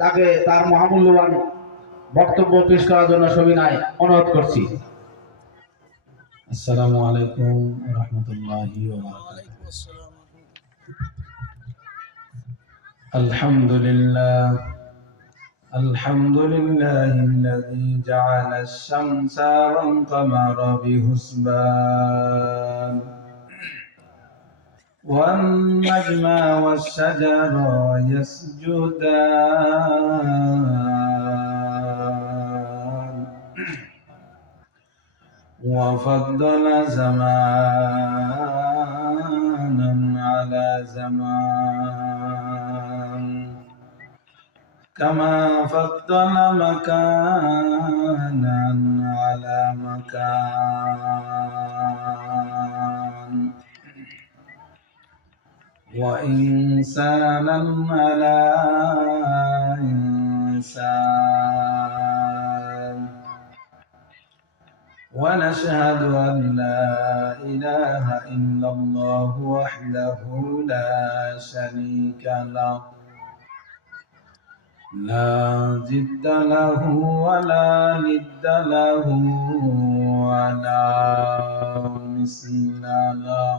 তাকে তার মহামূল্যবান বক্তব্য পেশ করার জন্য সবিনয় অনুরোধ করছি। আসসালামু আলাইকুম ওয়া রাহমাতুল্লাহি ওয়া বারাকাতুহু। আলহামদুলিল্লাহ الذي جعل الشمس والقمر بحسبان والنجم والشجر يسجدان وفضل زمانا على زمان كما فضل مكانا على مكان وإنسانا على إنسان ونشهد أن لا إله إلا الله وحده لا شريك له لا ضد له ولا ند له ولا مثل له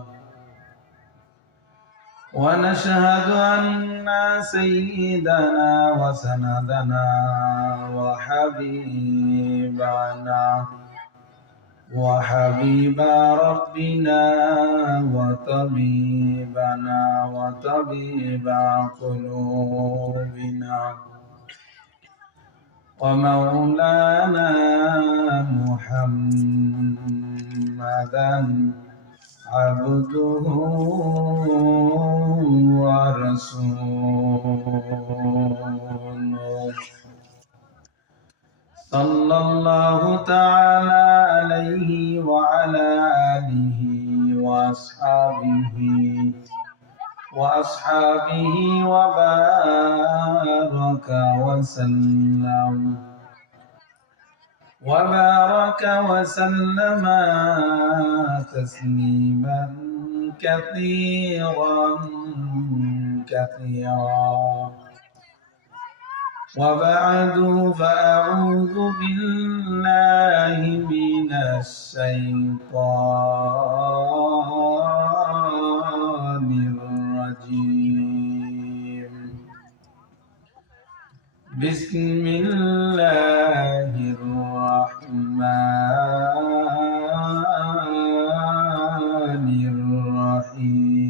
ونشهد أن سيدنا وسندنا وحبيبنا وحبيب ربنا وطبيبنا وطبيب قلوبنا ومولانا محمدا عبده ورسوله صلى الله تعالى عليه وعلى آله وأصحابه وبارك وسلم تسليما كثيرا وبعد فأعوذ بالله من الشيطان الرجيم بسم الله الرحمن الرحيم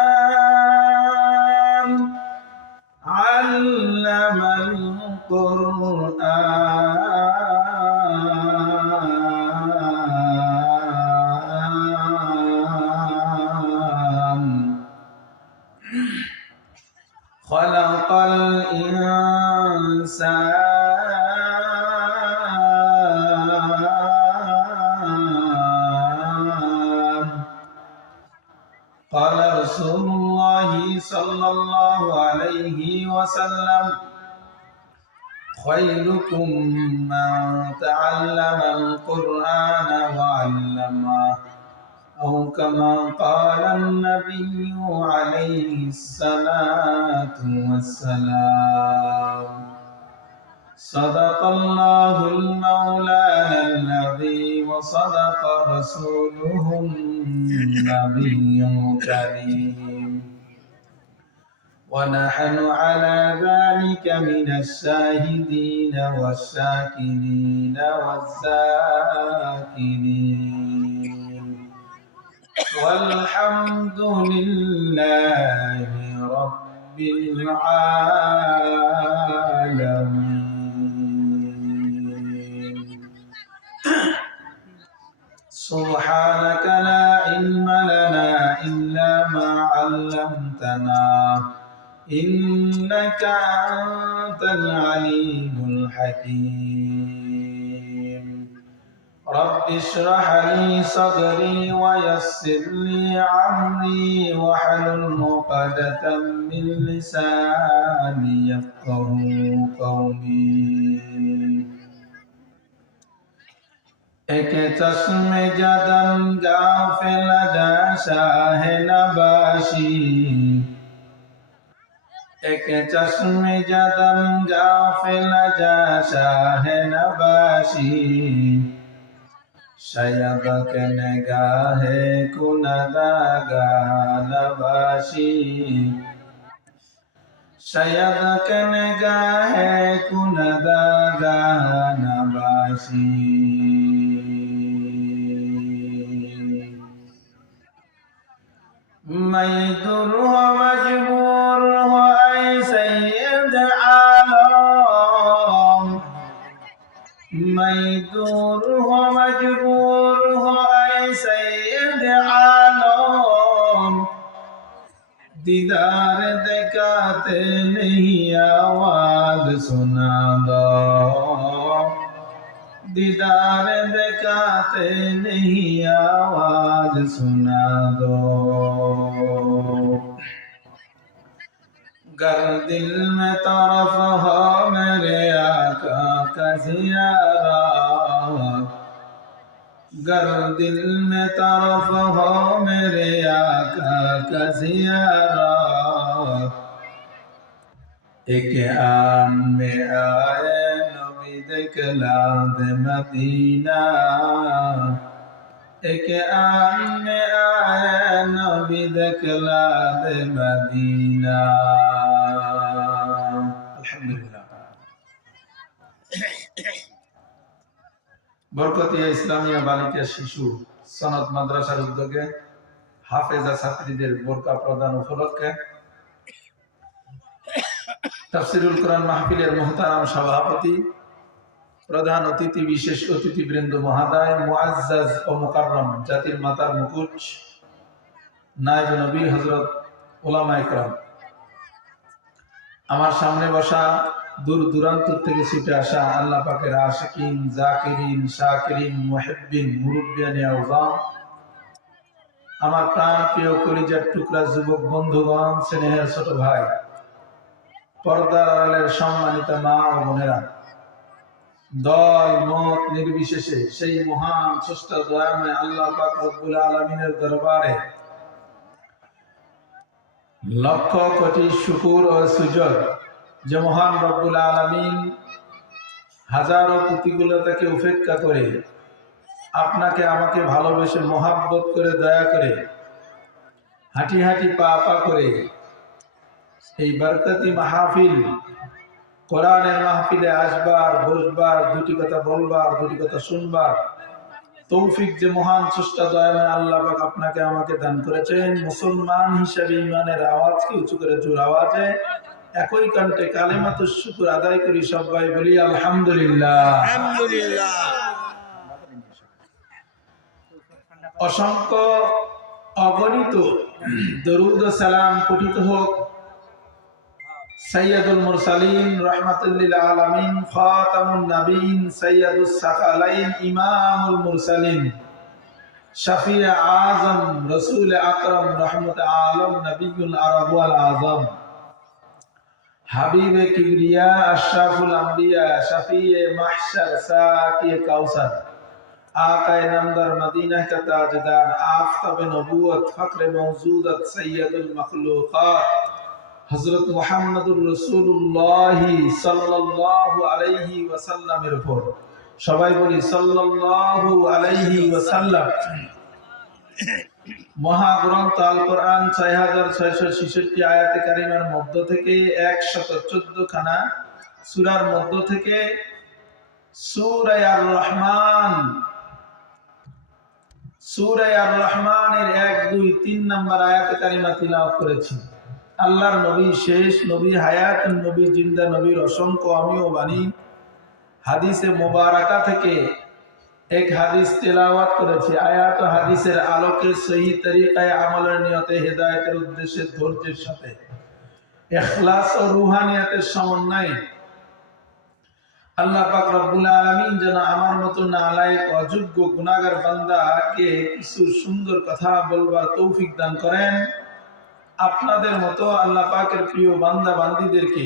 الرحمن علم القرآن خلق الإنسان قال رسول الله صلى الله عليه وسلم خيركم من تعلم القرآن وعلمه أو كما قال النبي عليه الصلاة والسلام صدق الله المولانا الذي وصدق رسوله النبي الكريم ونحن على ذلك من الشاهدين والشاكرين والذاكرين والحمد لله رب العالمين سبحانك لا علم لنا إلا ما علمتنا إنك أنت العليم الحكيم رب اشرح لي صدري ويسر لي أمري واحلل عقدة من لساني يفقهوا قولي एक चश्मे जदन गाफिल जा शाह नबाशी एक चश्मे जदन गाफिल जा शाह नबाशी शायद के निगाहे कुनदागा नबाशी शायद के निगाहे कुनदागा नबाशी मैदुर हो मजबूर हो ऐ सैयद आलम मैदूर हो मजबूर हो ऐ सैयद आलम दीदार दिखाते नहीं आवाज सुना दो दीदार दिखाते नहीं आवाज सुना दो गर दिल में तरफ हो मेरे आका का ज़ियारत गर दिल में तरफ हो मेरे आका का ज़ियारत एक आन में आए नबी दिखला दे मदीना एक आन में आए नबी दिखला दे मदीना अल्हम्दुलिल्लाह বরকতিয়া ইসলামিয়া বালিকা শিশু সনদ মাদ্রাসার উদ্যোগে হাফেজা ছাত্রীদের বোরকা প্রদান উপলক্ষে তাফসীরুল কোরআন মাহফিলের মুহতারাম সভাপতি প্রধান অতিথি বিশেষ অতিথিবৃন্দ মহোদয় মুআজ্জাজ ও মুকাররম জাতির মাতার মুকুট নায়েব নবী হযরত উলামায়ে কেরাম আমার সামনে বসা দূর দূরান্ত থেকে ছুটে আসা আল্লাহ পাকের আশিকিন জাকিরিন শাকিরিন মুহিব্বিন মুরব্বিয়ানে আওযাম আমার প্রাণ প্রিয় কলিজার টুকরা যুবক বন্ধুগণ স্নেহের ছোট ভাই পর্দার আড়ালের সম্মানিত মা ও বোনেরা দল মত নির্বিশেষে সেই মহান স্রষ্টা দয়াময় আল্লাহ পাক রব্বুল আলামিনের দরবারে লক্ষ কোটি শুকর ও সুজদ যে মহান রব্বুল আলামিন হাজারো প্রতিকূলতাকে উপেক্ষা করে আপনাকে আমাকে ভালোবেসে মহাব্বত করে দয়া করে হাঁটি হাঁটি পা পা করে এই বরকতি মাহফিল কোরআনের মাহফিলে আসবার বসবার দুটি কথা বলবার দুটি কথা শুনবার তৌফিক যে মহান স্রষ্টা দয়াময় আল্লাহ পাক আপনাকে আমাকে দান করেছেন মুসলমান হিসেবে ঈমানের আওয়াজকে উঁচু করে জোর আওয়াজে একই কণ্ঠে কালিমাতুশ শুকর আদায় করি সবাই বলি আলহামদুলিল্লাহ আলহামদুলিল্লাহ অসংখ্য অগণিত দরুদ ও সালাম পঠিত হোক সাইয়্যিদুল মুরসালিন রাহমাতুল লিল আলামিন খাতামুন নবীন সাইয়্যিদুস সাকালাইন ইমামুল মুরসালিন শাফিঈ আযম রাসূল আকরাম রাহমাত আলম নবিয়ুল আরব ওয়াল আযম হাবিবে কিবরিয়া আশরাফুল আম্বিয়া শাফিঈ মাহশর সাকি কাউসার आकाए नामदार मदीना का ताजदार आफताब नबूवत फख्र मौजूदत सैयदुल मखलूकात हजरत मुहम्मदुर रसूलुल्लाह सल्लल्लाहु अलैहि वसल्लमेर উপর সবাই বলি সাল্লাল্লাহু আলাইহি ওয়াসাল্লাম মহাগ্রন্থ আল কোরআন 6666 আয়াতে কারিমার মধ্য থেকে 114 খানা সূরার মধ্য থেকে সূরা আর রহমান সূরা আর রহমানের 1 2 3 নম্বর আয়াতে কারিমা তিলাওয়াত করেছি আল্লাহর নবী শেষ নবী হায়াতুন নবী জিন্দা নবীর অসংখ্য অমিয় বাণী হাদিসে মোবারকা থেকে এক হাদিস তেলাওয়াত করেছি আয়াত ও হাদিসের আলোকে সহি তরিকায় আমলের নিয়তে হেদায়েতের উদ্দেশ্যে ধৈর্যের সাথে ইখলাস ও রুহানিয়াতের সমন্বয়ে আল্লাহ পাক রব্বুল আলামিন যেন আমার মতো নালায়েক অযোগ্য গুনাহগার বান্দাকে কিছু সুন্দর কথা বলবার তৌফিক দান করেন আপনাদের মতো আল্লাহ পাকের প্রিয় বান্দা বান্দীদেরকে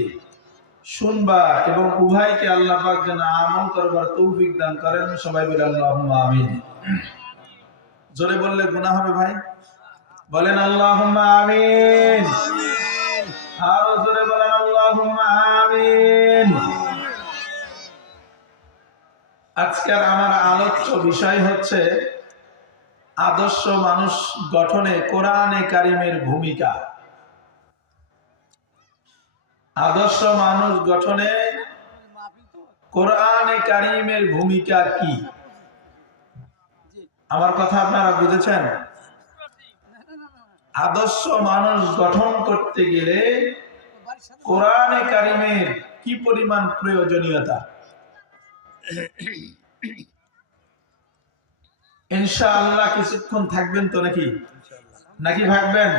শুনবা এবং উভয়কে আল্লাহ পাক যেন আমল করবার তৌফিক দান করেন। সবাই বলে আল্লাহুম্মা আমিন। জোরে বললে গুনাহ হবে ভাই, বলেন আল্লাহুম্মা আমিন। আরো জোরে বলেন আল্লাহুম্মা আমিন। আজকের আমার আলোচ্য বিষয় হচ্ছে আদর্শ মানুষ গঠনে কোরআনে কারিমের ভূমিকা। আদর্শ মানুষ গঠনে কোরআনে কারিমের ভূমিকা কি? আমার কথা আপনারা বুঝেছেন? আদর্শ মানুষ গঠন করতে গেলে কোরআনে কারিমের কি পরিমাণ প্রয়োজনীয়তা, ইনশাআল্লাহ কিছুক্ষণ থাকবেন তো নাকি নাকি ভাববেন?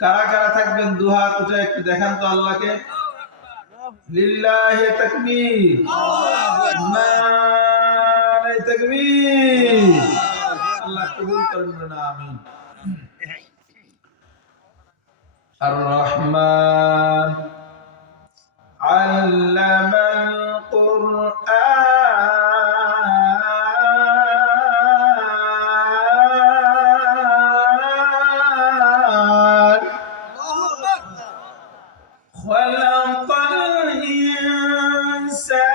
কারা কারা থাকবেন দুহাত উঠে একটু দেখান তো আল্লাহকে। লিল্লাহি তাকবীর, নারে তাকবীর। আল্লাহ কবুল করুন না, আমিন। আর রহমান আল্লামাল কুরআন খালাকাল ইনসান।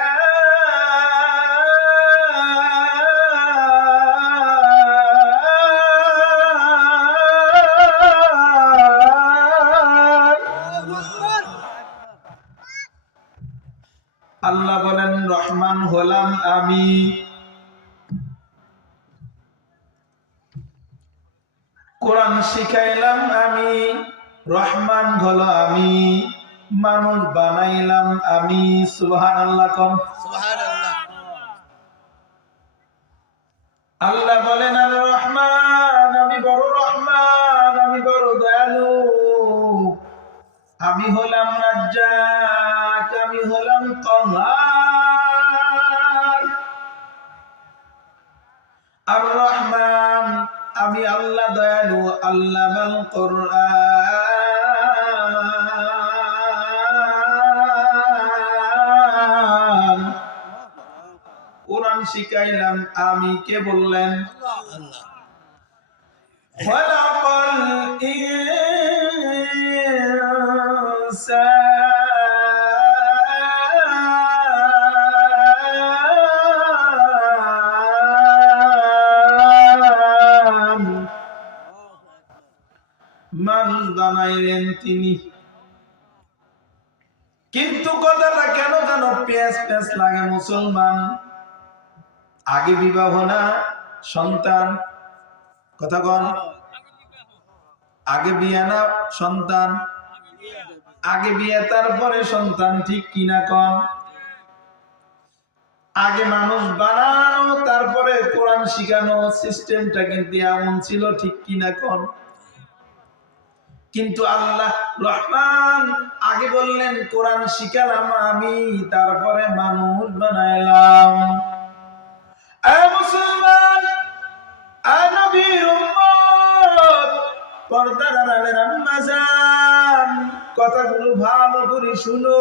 আল্লাহ বলেন রহমান হলাম আমি, কোরআন শিখাইলাম আমি, রহমান হলো আমি, মানুষ বানাইলাম আমি। সুবহানাল্লাহ কোন। আল্লাহ বলেন আর রহমান, আমি বড় রহমান, আমি বড় দয়ালু, আমি হলাম রাজ্জাক, আমি হলাম কাহ্হার। আর রহমান আমি আল্লাহ দয়ালু, আল্লামাল কুরআন, কোরআন শিখাইলাম আমি। কে বললেন? খালাকাল ইনসান, মানুষ বানাইলেন তিনি। কিন্তু কথাটা কেন যেন পেঁচ পেঁচ লাগে মুসলমান। আগে বিবাহ না সন্তান, কথা কন। আগে বিয়ে না সন্তান, আগে বিয়ে তারপরে সন্তান, ঠিক কিনা কন? আগে মানুষ বানানো তারপরে কোরআন শিখানো, সিস্টেমটা কিন্তু এমন ছিল, ঠিক কিনা কন? কিন্তু আল্লাহ রহমান আগে বললেন কোরআন শিখালাম আমি, তারপরে মানুষ বানাইলাম। মুসলমান, নবীর উম্মত, পর্দার আড়ালের আম্মা জান, কথাগুলো ভালো করে শুনো।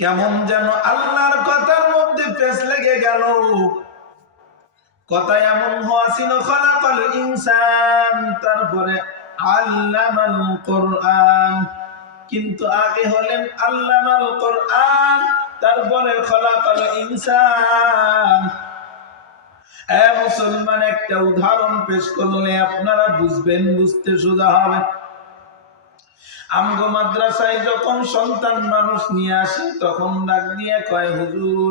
কেমন যেন আল্লাহর কথার মধ্যে পেঁচ লেগে গেল। কথা এমন হওয়া ছিল খালাকাল ইনসান, তারপরে আল্লামাল কুরআন। কিন্তু আগে হলেন আল্লামাল কুরআন, তারপরে খালাকাল ইনসান। মুসলমান, একটা উদাহরণ পেশ করলে আপনারা বুঝবেন, বুঝতে সোজা হবে। আমগো মাদ্রাসায় যখন সন্তান মানুষ নিয়ে আসে তখন ডাক দিয়ে কয়, হুজুর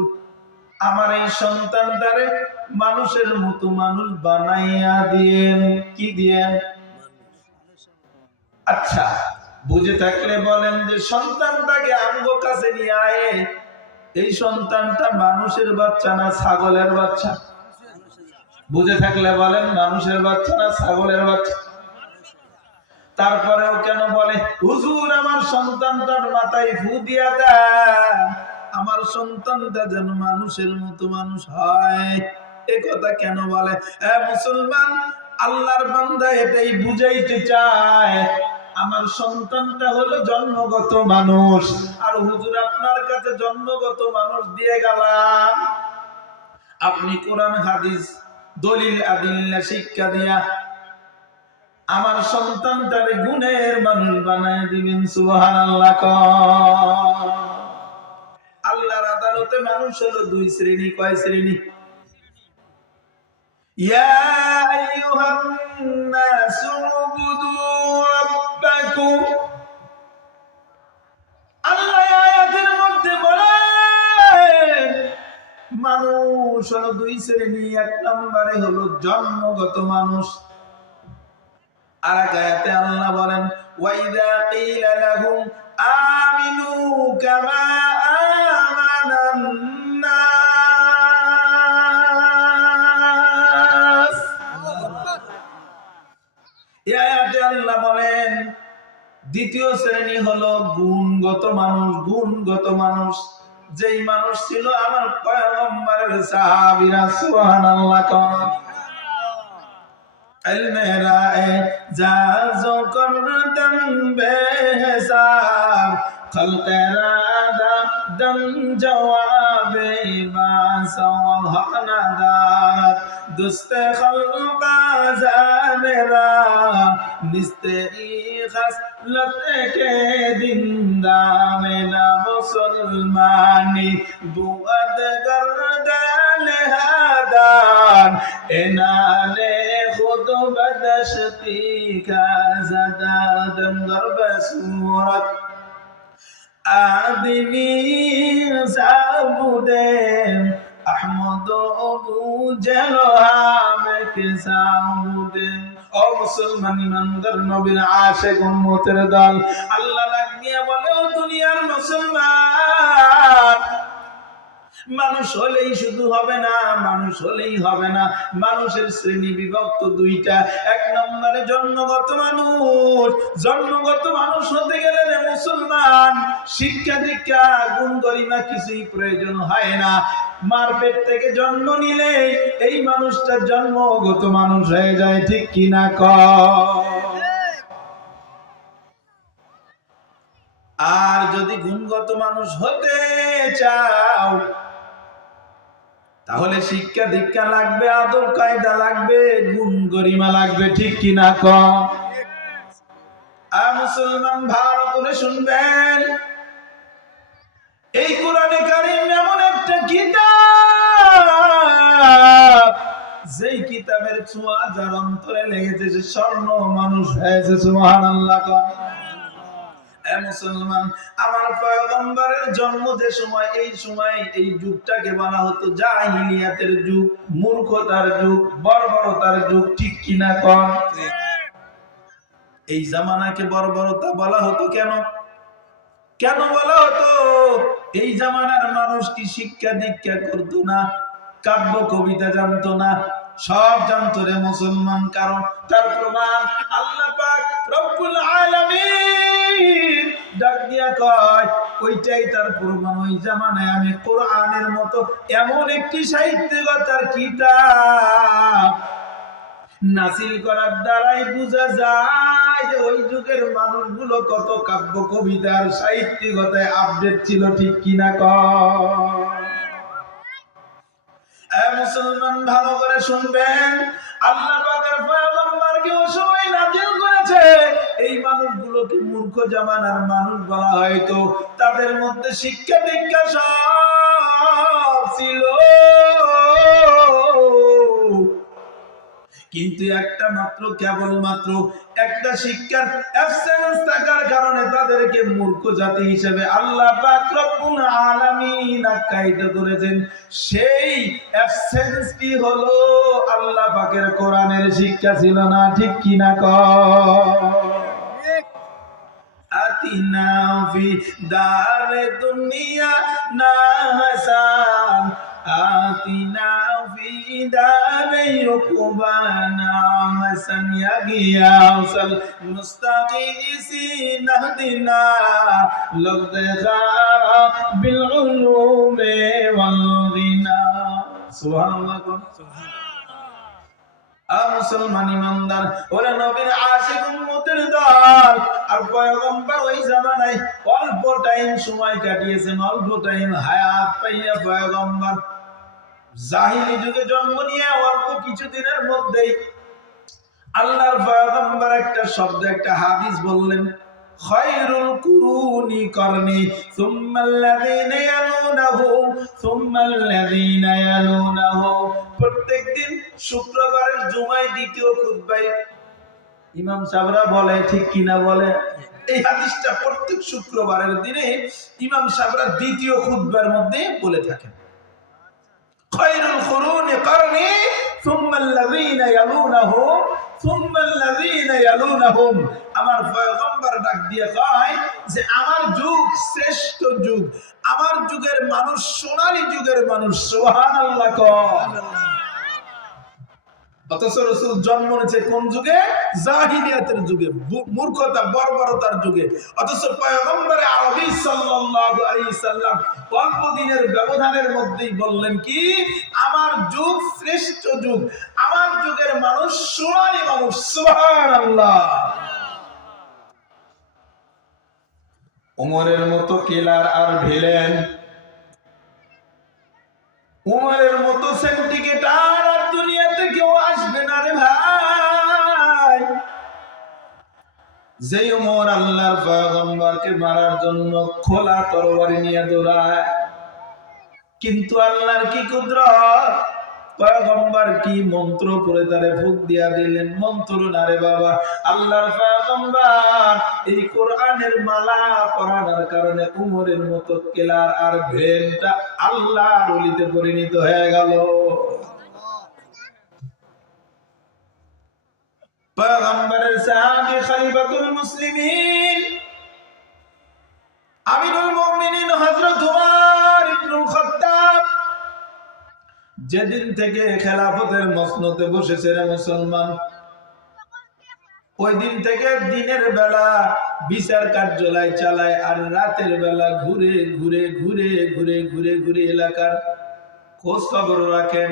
আমার এই সন্তানটারে মানুষের মতো মানুষ বানাইয়া দিয়েন। কি দিয়েন? আচ্ছা, বুঝে থাকলে বলেন যে সন্তানটাকে আমগো কাছে নিয়ে আয়ে, এই সন্তানটা মানুষের বাচ্চা না ছাগলের বাচ্চা? বুঝে থাকলে বলেন মানুষের বাচ্চা না ছাগলের বাচ্চা? তারপরেও কেন বলে হুজুর আমার সন্তানটার মাথায় ফু দিয়া দেন, আমার সন্তানটা যেন মানুষের মতো মানুষ হয়? এ কথা কেন বলে? মুসলমান, আল্লাহর বান্দা এটাই বুঝাইতে চায় আমার সন্তানটা হলো জন্মগত মানুষ, আর হুজুর আপনার কাছে জন্মগত মানুষ দিয়ে গেলাম, আপনি কোরআন হাদিস দলিল আদিল্লা শিক্ষা দিয়া আমার সন্তানটারে গুণের মানুষ বানায় দিবেন। সুবহানাল্লাহ। আল্লাহর আদালতে মানুষ হলো দুই শ্রেণী। কয় শ্রেণী? ইয়া আইয়ুহান নাসু উবুদু রাব্বাকুম, আল্লাহ আয়াতের মধ্যে বলেন মানুষ হলো দুই শ্রেণী। এক নম্বরে হলো জন্মগত মানুষ, আর এক আয়াতে আল্লাহ বলেন ওয়াইদা কিলা লাহুম আমিনু কামা আমানান নাস। এই আয়াতে আল্লাহ বলেন দ্বিতীয় শ্রেণী হলো গুণগত মানুষ। গুণগত মানুষ যেই মানুষ ছিল আমার পয়গম্বরের সাহাবীরা। সুবহানাল্লাহ। जाजो करदम बेहसाब खलकरादा दम जवाबे बासव हकनादार दुस्ते खलबाजानेरा निस्ते खस लते के दिंदाने ना मुसलमानी बुअद गर्दन हादान एनाले खुद बदशती का ज़दादम दरब सूरत आदमी साबुदे अहमद अबू जलोहाम के साबुदे। ও মুসলমান ইমানদার নবীর আশিক উম্মতের দল, আল্লাহ ডাক দিয়ে বলে ও দুনিয়ার মুসলমান, মানুষ হলেই শুধু হবে না, মানুষ হলেই হবে না, মানুষের শ্রেণী বিভক্ত দুইটা। এক নম্বরে জন্মগত মানুষ। জন্মগত মানুষ হতে গেলে রে মুসলমান শিক্ষা দীক্ষা গুণ গরিমা কিছুই প্রয়োজন হয় না। মার পেট থেকে জন্ম নিলে এই মানুষটা জন্মগত মানুষ হয়ে যায়। ঠিক কিনা কও? আর যদি গুণগত মানুষ হতে চাও তাহলে শিক্ষা দীক্ষা লাগবে, আদব কায়দা লাগবে, গুণ গরিমা লাগবে। ঠিক কিনা কও? মুসলমান ভালো করে শুনবেন, এই কোরআনে কারীম এমন একটা কিতাব যেই কিতাবের ছোঁয়া যার অন্তরে লেগেছে সে স্বর্ণ মানুষ হয়েছে। সুবহানাল্লাহ। মুসলমান, আমার পয়গম্বরের জন্ম যে সময়, এই সময় এই যুগটাকে বলা হতো জাহিলিয়াতের যুগ, মূর্খতার যুগ, বর্বরতার যুগ। ঠিক কিনা কন? এই জামানাকে বর্বরতা বলা হতো কেন? কেন বলা হতো? এই জামানার মানুষ কি শিক্ষা দীক্ষা করতো না, কাব্য কবিতা জানতো না? সব জানতো রে মুসলমান। কারণ তার প্রমাণ আল্লাহ পাক রব্বুল আলামিন ডাক দিয়া কয় ওইটাই তার প্রমাণ। ওই জামানায় আমি কোরআনের মতো এমন একটি সাহিত্যগতার কিতাব নাসিল করার দ্বারাই বোঝা যায় যে ওই যুগের মানুষগুলো কত কাব্য কবিতার সাহিত্যগতায় আপডেট ছিল। ঠিক কিনা কয়? মুসলমান ভালো করে শুনবেন, আল্লাহ পাকের পয়গম্বরকে ওই সময় নাজিল করেছে এই মানুষগুলোকে মূর্খ জামানার মানুষ বলা হয়তো। তাদের মধ্যে শিক্ষা দীক্ষা সব ছিল, কিন্তু একটা মাত্র, কেবলমাত্র একটা শিক্ষার অ্যাবসেন্স থাকার কারণে তাদেরকে মূর্খ জাতি হিসেবে আল্লাহ পাক রব্বুল আলামিন আখ্যায়িত করেছেন। সেই অ্যাবসেন্সটি হলো আল্লাহ পাকের কোরআনের শিক্ষা ছিল না। ঠিক কিনা কও? আতিনা ফি দারে দুনিয়া না হাসান আতিনা ফি দারে উকবানা মাসান ইয়া গিয়াসাল মুস্তাগীসিন নাহদিনা লগদা বিল উলুমে ওয়াল গিনা। সুবহানাল্লাহ। মুসলমান ইমানদার, ওরা নবীর আশিক উম্মতের দল। আর পয়গম্বর ওই জামানায় অল্প টাইম সময় কাটিয়েছেন, অল্প টাইম হায়াত পাইয়া পয়গম্বর জাহিলি যুগে জন্ম নিয়ে অল্প কিছুদিনের মধ্যেই আল্লাহর পয়গম্বর একটা শব্দ, একটা হাদিস বললেন, খায়রুল কুরুনি করনি সুম্মাল্লাযীনা ইয়ালুনাহু সুম্মাল্লাযীনা ইয়ালুনাহু। প্রত্যেকদিন শুক্রবারের জুমায় দ্বিতীয় খুতবায় ইমাম সাহেবরা বলে, ঠিক কিনা বলে? এই হাদিসটা প্রত্যেক শুক্রবারের দিনে ইমাম সাহেবরা দ্বিতীয় খুতবার মধ্যে বলে থাকেন, খায়রুল কুরুনি করনি সুম্মাল্লাযীনা ইয়ালুনাহু সুম্মাল্লাযীনা ইয়ালুনাহুম। আমার পয়গম্বর ডাক দিয়ে কয় যে আমার যুগ শ্রেষ্ঠ যুগ, আমার যুগের মানুষ সোনালী যুগের মানুষ। সুবহানাল্লাহ কয়। অথচ রাসূল জন্ম নিয়েছে কোন যুগে? জাহিলিয়াতের যুগে, মূর্খতা বর্বরতার যুগে। অথচ পয়গম্বরে আরবী সাল্লাল্লাহু আলাইহি সাল্লাম অল্প দিনের ব্যবধানের মধ্যেই বললেন কি, আমার যুগ শ্রেষ্ঠ যুগ, আমার যুগের মানুষ সোনালী মানুষ। সুবহানাল্লাহ। উমরের মতো কিলার আর ভিলেন, উমরের মতো সিন্ডিকেটার আর দুনিয়াতে কেউ আসবে না রে ভাই। যে উমর আল্লাহর পয়গম্বরকে মারার জন্য খোলা তরবারি নিয়ে দৌড়ায়, কিন্তু আল্লাহর কি কুদরত, পয়গম্বর কি মন্ত্র পড়ে তারে ফুক দিয়া দিলেন। মন্ত্র না রে বাবা, আল্লাহর পয়গম্বর এই কোরআনের মালা পরানোর কারণে উমরের মতো কেলার আর ভ্রেনটা আল্লাহর ওলিতে পরিণত হয়ে গেল। পয়গম্বরের সাহাবী খলিফাতুল মুসলিমিন আমিরুল মুমিনিন হযরত উমর ইবনুল খাত্তাব যেদিন থেকে খেলাফতের মসনদে বসেছে রে মুসলমান, ওই দিন থেকে দিনের বেলা বিচার কার্যালয় চালায় আর রাতের বেলা ঘুরে ঘুরে ঘুরে ঘুরে ঘুরে ঘুরে এলাকার খোঁজ খবর রাখেন,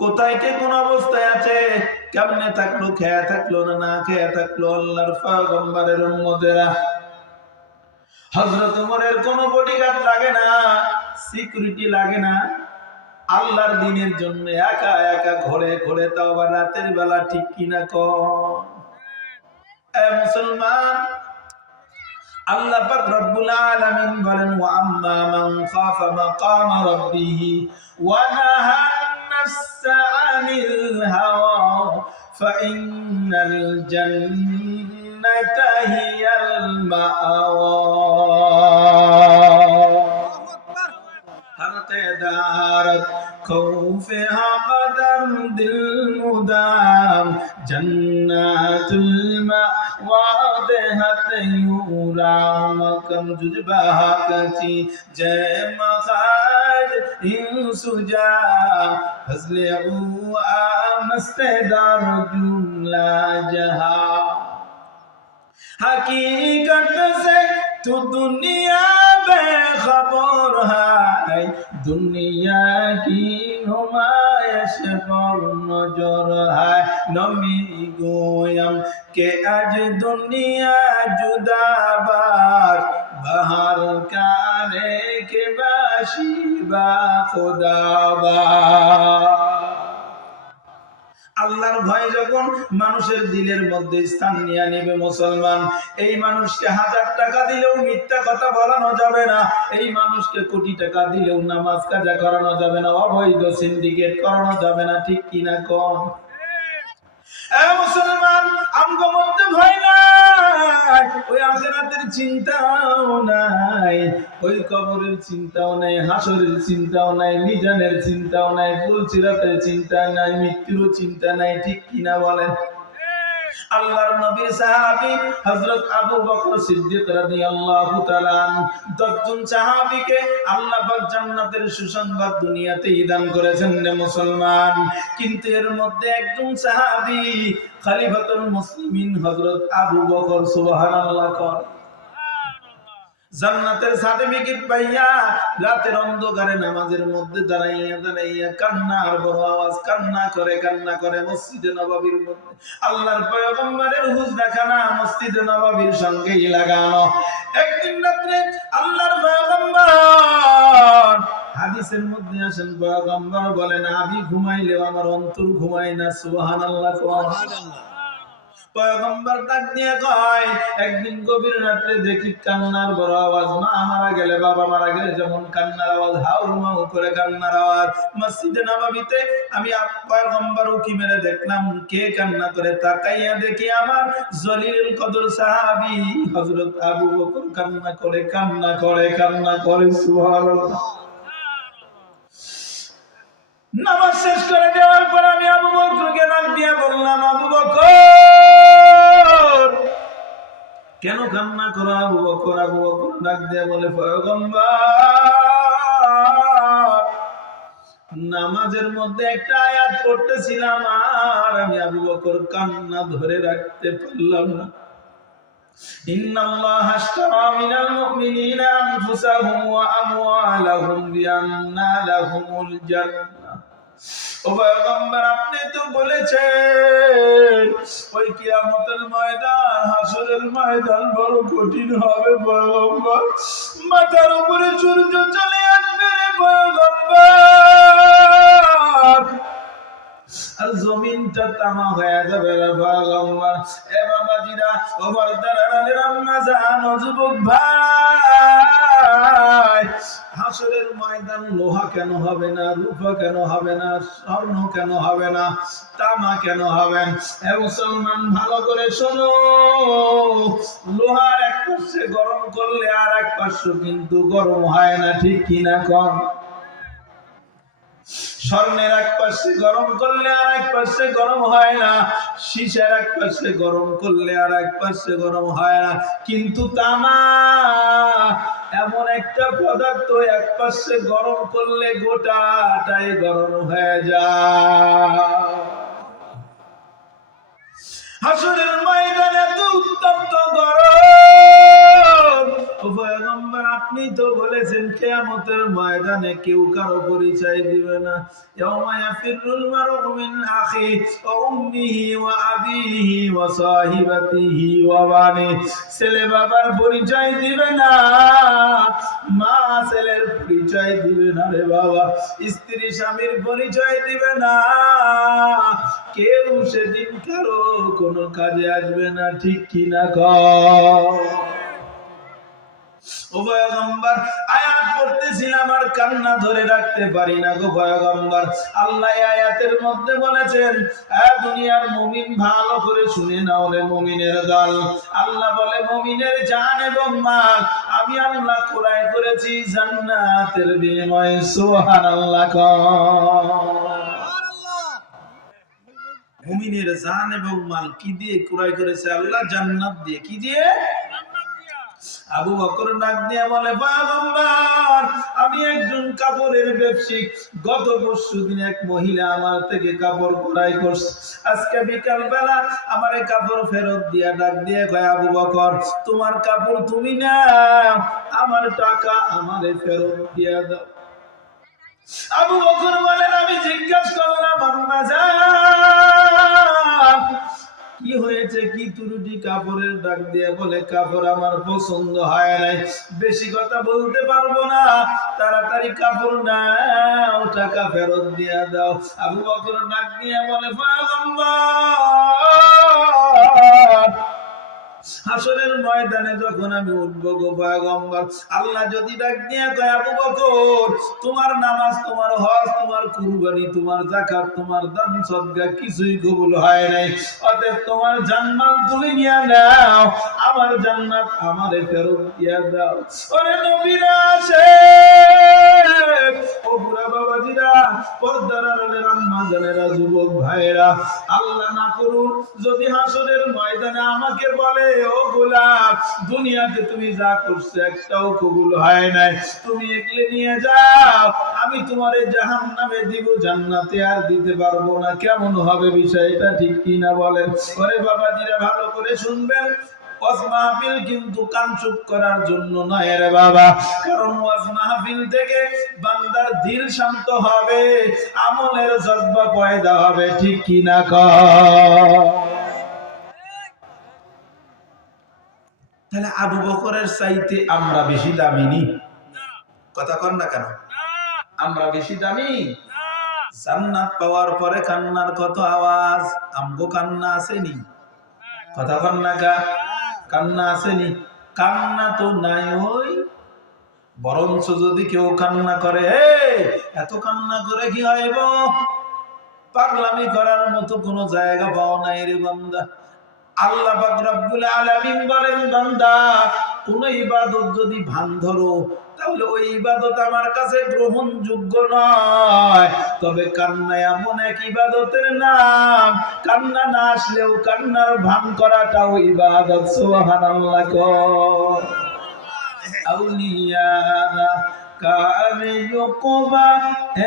কোথায় কে কোন অবস্থায় আছে, কেমনে থাকলো, খেয়া থাকলো না না খেয়া থাকলো। আল্লাহর পয়গম্বরের উম্মতেরা, হযরত উমরের কোনো বডিগার্ড লাগে না, সিকিউরিটি লাগে না, আল্লাহর দ্বীনের জন্য একা একা ঘোরে ঘোরে, তাও আবার রাতের বেলা, ঠিক কিনা কোন? এ মুসলমান, আল্লাহ পাক রব্বুল আলামিন বলেন, ওয়া আম্মা মান খাফা মাকাম রাব্বিহি ওয়া নাহা আন-নাফসা আনিল হাওয়া ফাইন্নাল জান্নাতা হিয়াল মাআওয়া। দারাত খৌফিহা কদম দিল মুদাম জান্নাতুল মাওয়া দেহাত ইউরা মকম জুজবাহা কাচি জয় মখাজ ইনসুজা ফজলে উ আমস্তেদার জুমলা জহা। हकीकत से तू दुनिया बेखबर है, दुनिया की नुमाइश पर नजर है। नमी गोयम के आज दुनिया जुदाबार बाहर काने के बाशिबा खुदाबार। আল্লাহর ভয় যখন মানুষের দিলের মধ্যে স্থান নিয়ে নেবে মুসলমান, এই মানুষকে 1000 টাকা দিলেও মিথ্যা কথা বলানো যাবে না, এই মানুষকে কোটি টাকা দিলেও নামাজ কাজা করানো যাবে না, অবৈধ সিন্ডিকেট করানো যাবে না, ঠিক কিনা কোন? এ মুসলমান, আমগো মধ্যে ভয় নাই, ওই আখিরাতের চিন্তাও নাই, ওই কবরের চিন্তাও নাই, হাসরের চিন্তাও নাই, মিজানের চিন্তাও নাই, ফুলসিরাতের চিন্তা নাই, মৃত্যুর চিন্তা নাই, ঠিক কিনা বলেন? আল্লাহর নবীর সাহাবী হযরত আবু বকর সিদ্দিক রাদিয়াল্লাহু তাআলা 10 জন সাহাবীকে আল্লাহ পাক জান্নাতের সুসংবাদ দুনিয়াতে দান করেছেন রে মুসলমান। কিন্তু এর মধ্যে একজন সাহাবী খলিফাতুল মুসলিমিন হযরত আবু বকর, সুবহানাল্লাহ। জান্নাতের সার্টিফিকেট পাইয়া রাতের অন্ধকারে নামাজের মধ্যে দাঁড়াইয়া দাঁড়াইয়া কান্নার বড় আওয়াজ, কান্না করে মসজিদে নববীর মধ্যে। আল্লাহর পয়গম্বরের হুজরাখানা মসজিদে নববীর সঙ্গেই লাগানো। একদিন রাত্রে আল্লাহর পয়গম্বর, হাদিসের মধ্যে আসেন, পয়গম্বর বলেন আমি ঘুমাইলেও আমার অন্তর ঘুমায় না। সুবহানাল্লাহ, সুবহানাল্লাহ। পয়গম্বর ডাক দিয়ে কয়, একদিন গভীর রাত্রে দেখি কান্নার বড় আওয়াজ। মা মারা গেলে, বাবা মারা গেলে যেমন কান্নার আওয়াজ, হাউমাউ করে কান্নার আওয়াজ। মসজিদে নববীতে আমি পয়গম্বর উকি মেরে দেখলাম কে কান্না করে। তাকাইয়া দেখি আমার জলিলুল কদর সাহাবী হযরত আবু বকর কান্না করে। সুবহানাল্লাহ। নামাজ শেষ করে দেওয়ার পর আমি আবু বকরকে ডাক দিয়ে বললাম, আবু বকর কেন কান্না করো? আবু বকর ডাক দিয়ে বলে, পয়গম্বর নামাজের মধ্যে একটা আয়াত পড়তেছিলাম আর আমি আবু বকর কান্না ধরে রাখতে পারলাম না। ইন্নাল্লাহা আশতারা মিনাল মুমিনিনা আনফুসাহুম ওয়া আমওয়ালাহুম বিআন্না লাহুমুল জান্নাহ। ও পয়গম্বর আপনি তো বলেছেন ওই কিয়ামতের ময়দান, হাসরের ময়দান বড় কঠিন হবে পয়গম্বর। মাথার উপরে সূর্য চলে আসবে রে পয়গম্বর, আর জমিনটা তামা হয়ে যাবে রে পয়গম্বর। এ বাবাজিরা, ও পর্দার আম্মা জান, ও যুবক ভাই, হাসরের ময়দান লোহা কেন হবে না, রূপা কেন হবে না, স্বর্ণ কেন হবে না, তামা কেন হবে? এ মুসলমান ভালো করে শোনো, লোহার এক পাশে গরম করলে আর এক পাশে কিন্তু গরম হয় না, ঠিক কিনা কন? স্বর্ণের এক পাশে গরম করলে আর এক পাশে গরম হয় না, সীসার এক পাশে গরম করলে আর এক পাশে গরম হয় না, কিন্তু তামা এমন একটা পদার্থ এক পাশে গরম করলে গোটাটাই গরম হয়ে যায়। হাসরের ময়দানে এত উত্তপ্ত গরম। পয়গম্বর আপনি তো বলেছেন কিয়ামতের ময়দানে কেউ কারো পরিচয় দিবে না। ইয়াউমা ইয়াফিরুল মারউ মিন আখিহি ওয়া উম্মিহি ওয়া আবিহি ওয়া সাহিবাতিহি ওয়া বানি। ছেলে বাবার পরিচয় দিবে না, মা ছেলের পরিচয় দিবে না রে বাবা, স্ত্রী স্বামীর পরিচয় দিবে না, কেউ সেদিন কারো কোনো কাজে আসবে না, ঠিক কিনা কও? ও পয়গম্বর আয়াত পড়তেছিলাম আর কান্না ধরে রাখতে পারি না গো পয়গম্বর। আল্লাহ আয়াতের মধ্যে বলেছেন, দুনিয়ার মুমিন ভালো করে শুনে নাও রে মুমিনের দল। আল্লাহ বলে মুমিনের জান এবং মাল আমি আল্লাহ ক্রয় করেছি জান্নাতের বিনিময়ে। সুবহানাল্লাহ। মুমিনের জান এবং মাল কি দিয়ে ক্রয় করেছে আল্লাহ? জান্নাত দিয়ে। কি দিয়ে? আবু বকর ডাক দিয়ে বলে, পয়গম্বর আমি একজন কাপড়ের ব্যবসায়ী, গত পরশুদিন এক মহিলা আমার থেকে কাপড় ক্রয় করছে, আজকে বিকাল বেলা আমার এই কাপড় ফেরত দিয়া ডাক দিয়ে কয়, আবু বকর তোমার কাপড় তুমি নাও, আমার টাকা আমারে ফেরত দিয়া দাও। আবু বকর বলেন আমি জিজ্ঞাসা করলাম, আম্মা জান কি হয়েছে, কি ত্রুটি? কাপড়ের ডাক দিয়ে বলে, কাপড় আমার পছন্দ হয় নাই, বেশি কথা বলতে পারবো না, তাড়াতাড়ি কাপড় নাও, টাকা ফেরত দিয়ে দাও। আবু বকর ডাক দিয়ে বলে, পয়গম্বর হাসরের ময়দানে যখন আমি উঠবো গো পয়গম্বর, আল্লাহ যদি ডাক দিয়ে কয়, আবু বকর তোমার নামাজ, তোমার হজ, তোমার কুরবানি, তোমার যাকাত, তোমার দান সদকা কিছুই কবুল হয় নাই, অতএব তোমার জান্নাত তুমি নিয়ে নাও, আমার জান্নাত আমারে ফেরত দিয়ে দাও। ওরে নবীরা আসে, ও বুড়া বাবাজিরা, পর্দার আড়ালের আম্মা জানেরা, যুবক ভাইরা, আল্লাহ না করুন যদি হাসরের ময়দানে আমাকে বলে, ও গোলাপ দুনিয়াতে তুমি যা করছো একটাও কবুল হয় নাই, তুমি এগুলো নিয়ে যাও, আমি তোমারে জাহান্নামে দিব, জান্নাতে আর দিতে পারবো না। কেমন হবে বিষয়টা, ঠিক কি না বলেন? ওরে বাবাজিরা ভালো করে শুনবেন, ওয়াজ মাহফিল কিন্তু কান চুপ করার জন্য নয় রে বাবা, কারণ ওয়াজ মাহফিল থেকে বান্দার দিল শান্ত হবে, আমলের জজ্বা পয়দা হবে, ঠিক কি না কও? তাহলে আবু বকরের চাইতে আমরা বেশি দামি নি? কথা কন না কেন? আমরা বেশি দামি? জান্নাত পাওয়ার পরে কান্নার কত আওয়াজ, আমগো কান্না আসেনি? কথা কন না কা? কান্না আসেনি? কান্না তো নাই। ওই বরঞ্চ যদি কেউ কান্না করে, এত কান্না করে কি হইব? পাগলামি করার মতো কোনো জায়গা পাও নাই রে বান্দা। আল্লাহ পাক রব্বুল আলামিন বলেন, বান্দা কোন ইবাদত যদি ভান ধরো তাহলে ওই ইবাদত আমার কাছে গ্রহণযোগ্য নয়। তবে কান্না এমন এক ইবাদতের নাম, কান্না না আসলেও কান্নার ভান করাটাও ইবাদত। সুবহানাল্লাহ কর। আউলিয়ারা কামে ইউকুবা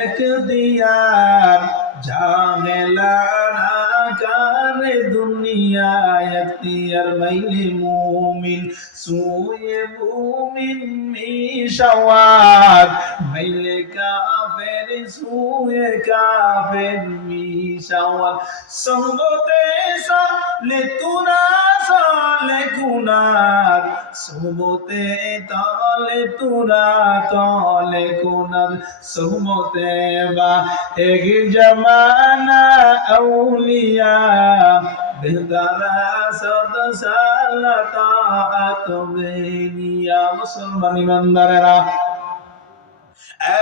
এক দিয়ার ঝামেলারা কারে দুনিয়া এখতিয়ার মাইলে মুমিন সুয়ে মুমিন মিশাওয়াত মাইলে কাফের সুয়ে কাফের মিশাওয়াত সঙ্গতে সালে তুনা সালে কুনার সুমতে তালে তুরা তালে কুনার সুমতে বা এক জমানা আউলিয়া বেদারা সদ সালাতা আতমেনিয়া। মুসলমান ইমানদারেরা,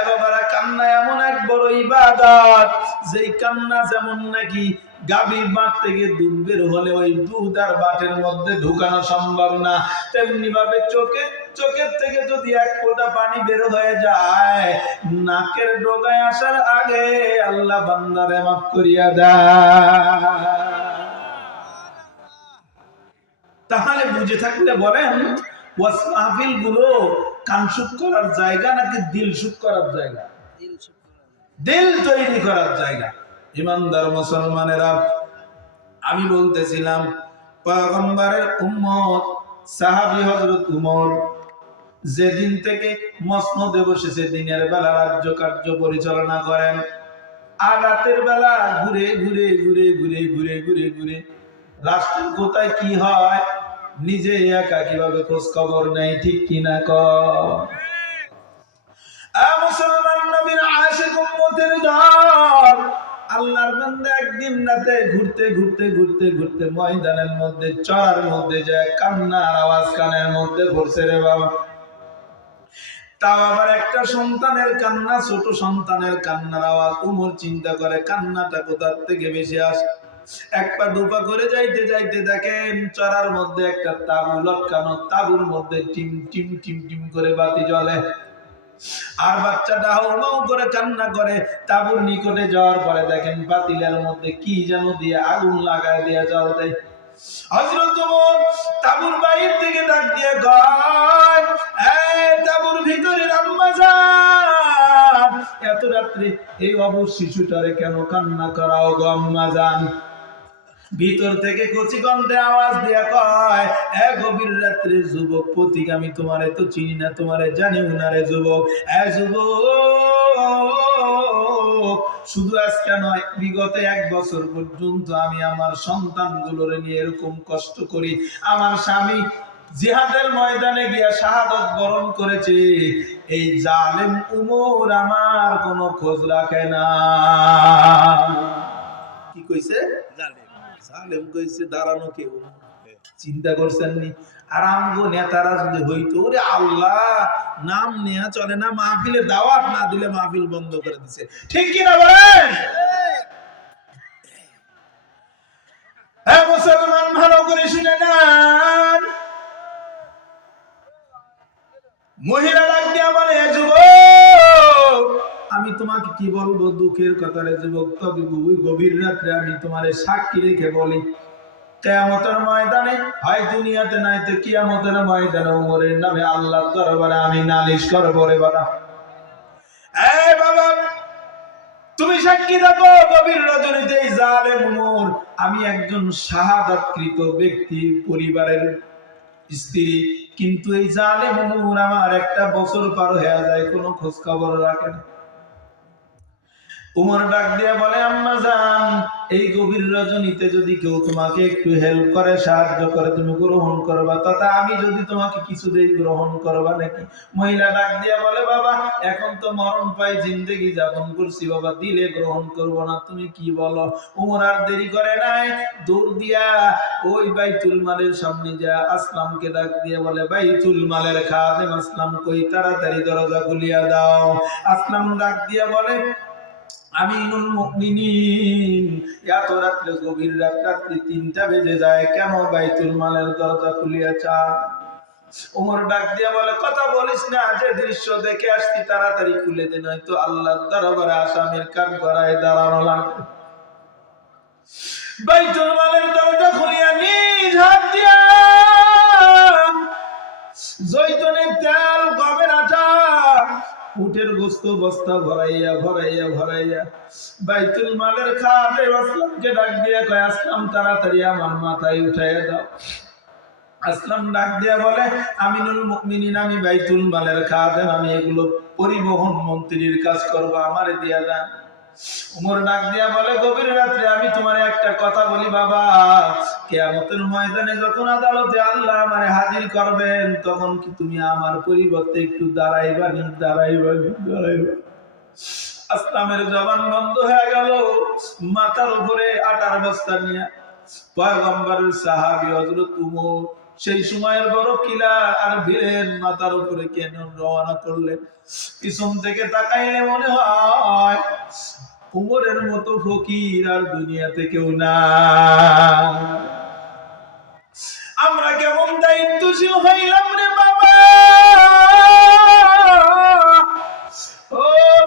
বাবারা, কান্না এমন এক বড় ইবাদত, যেই কান্না যেমন নাকি গাভীর বাট থেকে দুধ বের হলে ওই দুধ আর বাটের মধ্যে ঢুকানো সম্ভব না, তেমনি ভাবে চোখের থেকে যদি এক ফোঁটা পানি বের হয়ে যায়, নাকের ডগায় আসার আগে আল্লাহ বান্দারে মাফ করিয়া দেয়। তাহলে বুঝে থাকলে বলেন, ওয়াজ মাহফিল গুলো কান চুপ করার জায়গা নাকি দিল চুপ করার জায়গা? দিল তৈরি করার জায়গা। ইমানদার মুসলমানেরা, আমি বলতেছিলাম পয়গম্বরের উম্মত সাহাবী হযরত উমর যেদিন থেকে মসনদে বসেছে, দিনের বেলা রাজ্য কার্য পরিচালনা করেন, আর রাতের বেলা ঘুরে ঘুরে ঘুরে ঘুরে ঘুরে ঘুরে ঘুরে রাষ্ট্রের কোথায় কি হয় নিজে একা কিভাবে খোঁজ খবর নেই, ঠিক কিনা কর? মুসলমান নবীর আশিক উম্মতের দল, আল্লাহর বান্দা একদিন রাতে ঘুরতে ঘুরতে ঘুরতে ঘুরতে ময়দানের মধ্যে চড়ার মধ্যে যায় কান্নার আওয়াজ কানের মধ্যে পড়ছে রে বাবা। তাও আবার একটা সন্তানের কান্না, ছোট সন্তানের কান্নার আওয়াজ। উমর চিন্তা করে কান্নাটা কোথার থেকে বেশি আসে। এক পা দুপা করে যাইতে যাইতে দেখেন চড়ার মধ্যে একটা তাবু লটকানো, তাবুর মধ্যে টিম টিম টিম টিম করে বাতি জ্বলে, আর বাচ্চাটা হাউ করে কান্না করে। তাবুর নিকটে যাওয়ার পরে দেখেন পাতিলের মধ্যে কি যেন দিয়ে আগুন লাগায় দিয়ে জল দেয়। হযরত ওমর তাবুর বাইরে থেকে ডাক দিয়ে কয়, এই তাবুর ভিতরে আম্মা জান, এত রাত্রে এই অবশ শিশুটারে কেন কান্না করাও গো আম্মা জান? ভিতর থেকে কচি কণ্ঠে আওয়াজ দিয়া কয়, এ গভীর রাত্রে যুবক পথিক, আমি তোমারে তো চিনি না, তোমারে জানিও না রে যুবক। এ যুবক, শুধু আজকে নয়, বিগত 1 বছর পর্যন্ত আমি আমার সন্তানগুলোরে নিয়ে এরকম কষ্ট করি। আমার স্বামী জিহাদের ময়দানে গিয়া শাহাদাত বরণ করেছে, এই জালেম উমর আমার কোনো খোঁজ রাখে না। কি কইছে? জালেম কইছে দাঁড়ানো কেউ। চিন্তা করছেন নি? আর আমগো নেতারা যদি হইতো, ওরে আল্লাহ, নাম নেয়া চলে না, মাহফিলে দাওয়াত না দিলে মাহফিল বন্ধ করে দিছে, ঠিক কি না বলেন? হ্যাঁ মুসলমান, ভালো করে শুনে নেন। মহিলা ডাক দিয়া বলে, যুবক, আমি তোমাকে কি বলবো দুঃখের কথা রে যুবক, তবে গভীর রাত্রে আমি তোমারে সাক্ষী রেখে বলি, কিয়ামতের ময়দানে, হয় দুনিয়াতে নাই তো কিয়ামতের ময়দানে উমরের নামে আল্লাহর দরবারে আমি নালিশ করব রে বাবা। এই বাবা, তুমি সাক্ষী থাকো, গভীর রজনীতে জালেম উমর, আমি একজন শাহাদাতকৃত ব্যক্তি পরিবারের স্ত্রী। কিন্তু এই জালেম উমর আমার একটা বছর পার হয়ে যায়, কোনো খোঁজ খবর রাখে না। উমর ডাক দিয়ে বলে, আম্মা জান, এই গভীর রজনীতে যদি কেউ তোমাকে একটু হেল্প করে, সাহায্য করে, তুমি গ্রহণ করবা, তথা আমি যদি তোমাকে কিছু দেই, গ্রহণ করবা নাকি? মহিলা ডাক দিয়ে বলে, বাবা এখন তো মরণ পাই, জিন্দেগি যাপন করছি বাবা, দিলে গ্রহণ করব না, তুমি কি বলো? উমর আর দেরি করে নাই, দৌড় দিয়া ওই বাইতুল মালের সামনে যা আসলামকে ডাক দিয়ে বলে, বাইতুল মালের খাদেম আসলাম কই, তাড়াতাড়ি দরজা খুলিয়া দাও। আসলাম ডাক দিয়ে বলে, আমিনুল মুমিনিন, এত রাত্রে, গভীর রাত্রি ৩টা বেজে যায়, কেন বাইতুল মালের দরজা খুলিয়া চান? ওমর ডাক দিয়া বলে, কথা বলিস না, যে দৃশ্য দেখে আসছি তাড়াতাড়ি খুলে দে, নয়তো আল্লাহর দরবারে আসামির কাঠ গড়ায় দাঁড়ানো লাগবে। বাইতুল মালের দরজা খুলিয়া নিজ হাত দিয়া জৈতুনের তেল, গমের আটা, উটের গোস্ত বস্তা ভরাইয়া ভরাইয়া ভরাইয়া বাইতুল মালের খাদেম আসলামকে ডাক দিয়া কয়, আসলাম তাড়াতাড়ি আমার মাথায় উঠাইয়া দাও। আসলাম ডাক দিয়া বলে, আমিনুল মুমিনিন, আমি বাইতুল মালের খাদেম, আমি এগুলো পরিবহন মন্ত্রীর কাজ করব, আমারে দিয়া দেন। উমর ডাক দিয়া বলে, গভীর রাত্রে আমি তোমার একটা কথা বলি বাবা, কিয়ামতের ময়দানে যখন আদালতে আল্লাহ আমারে হাজির করবেন, তখন কি তুমি আমার পরিবর্তে একটু দাঁড়াইবা? আসলামের জবান বন্ধ হয়ে গেল। মাথার উপরে আটার বস্তা নিয়ে পয়গম্বরের সাহাবী হযরত উমর সেই সময়ের বড় কিলা আর ভিড়ের মাথার উপরে কেন রওনা করলেন। পিছন থেকে তাকাইলে মনে হয় উমরের মতো ফকির আর দুনিয়াতে কেউ না। আমরা কেমন দায়িত্বশীল হইলাম রে বাবা! ও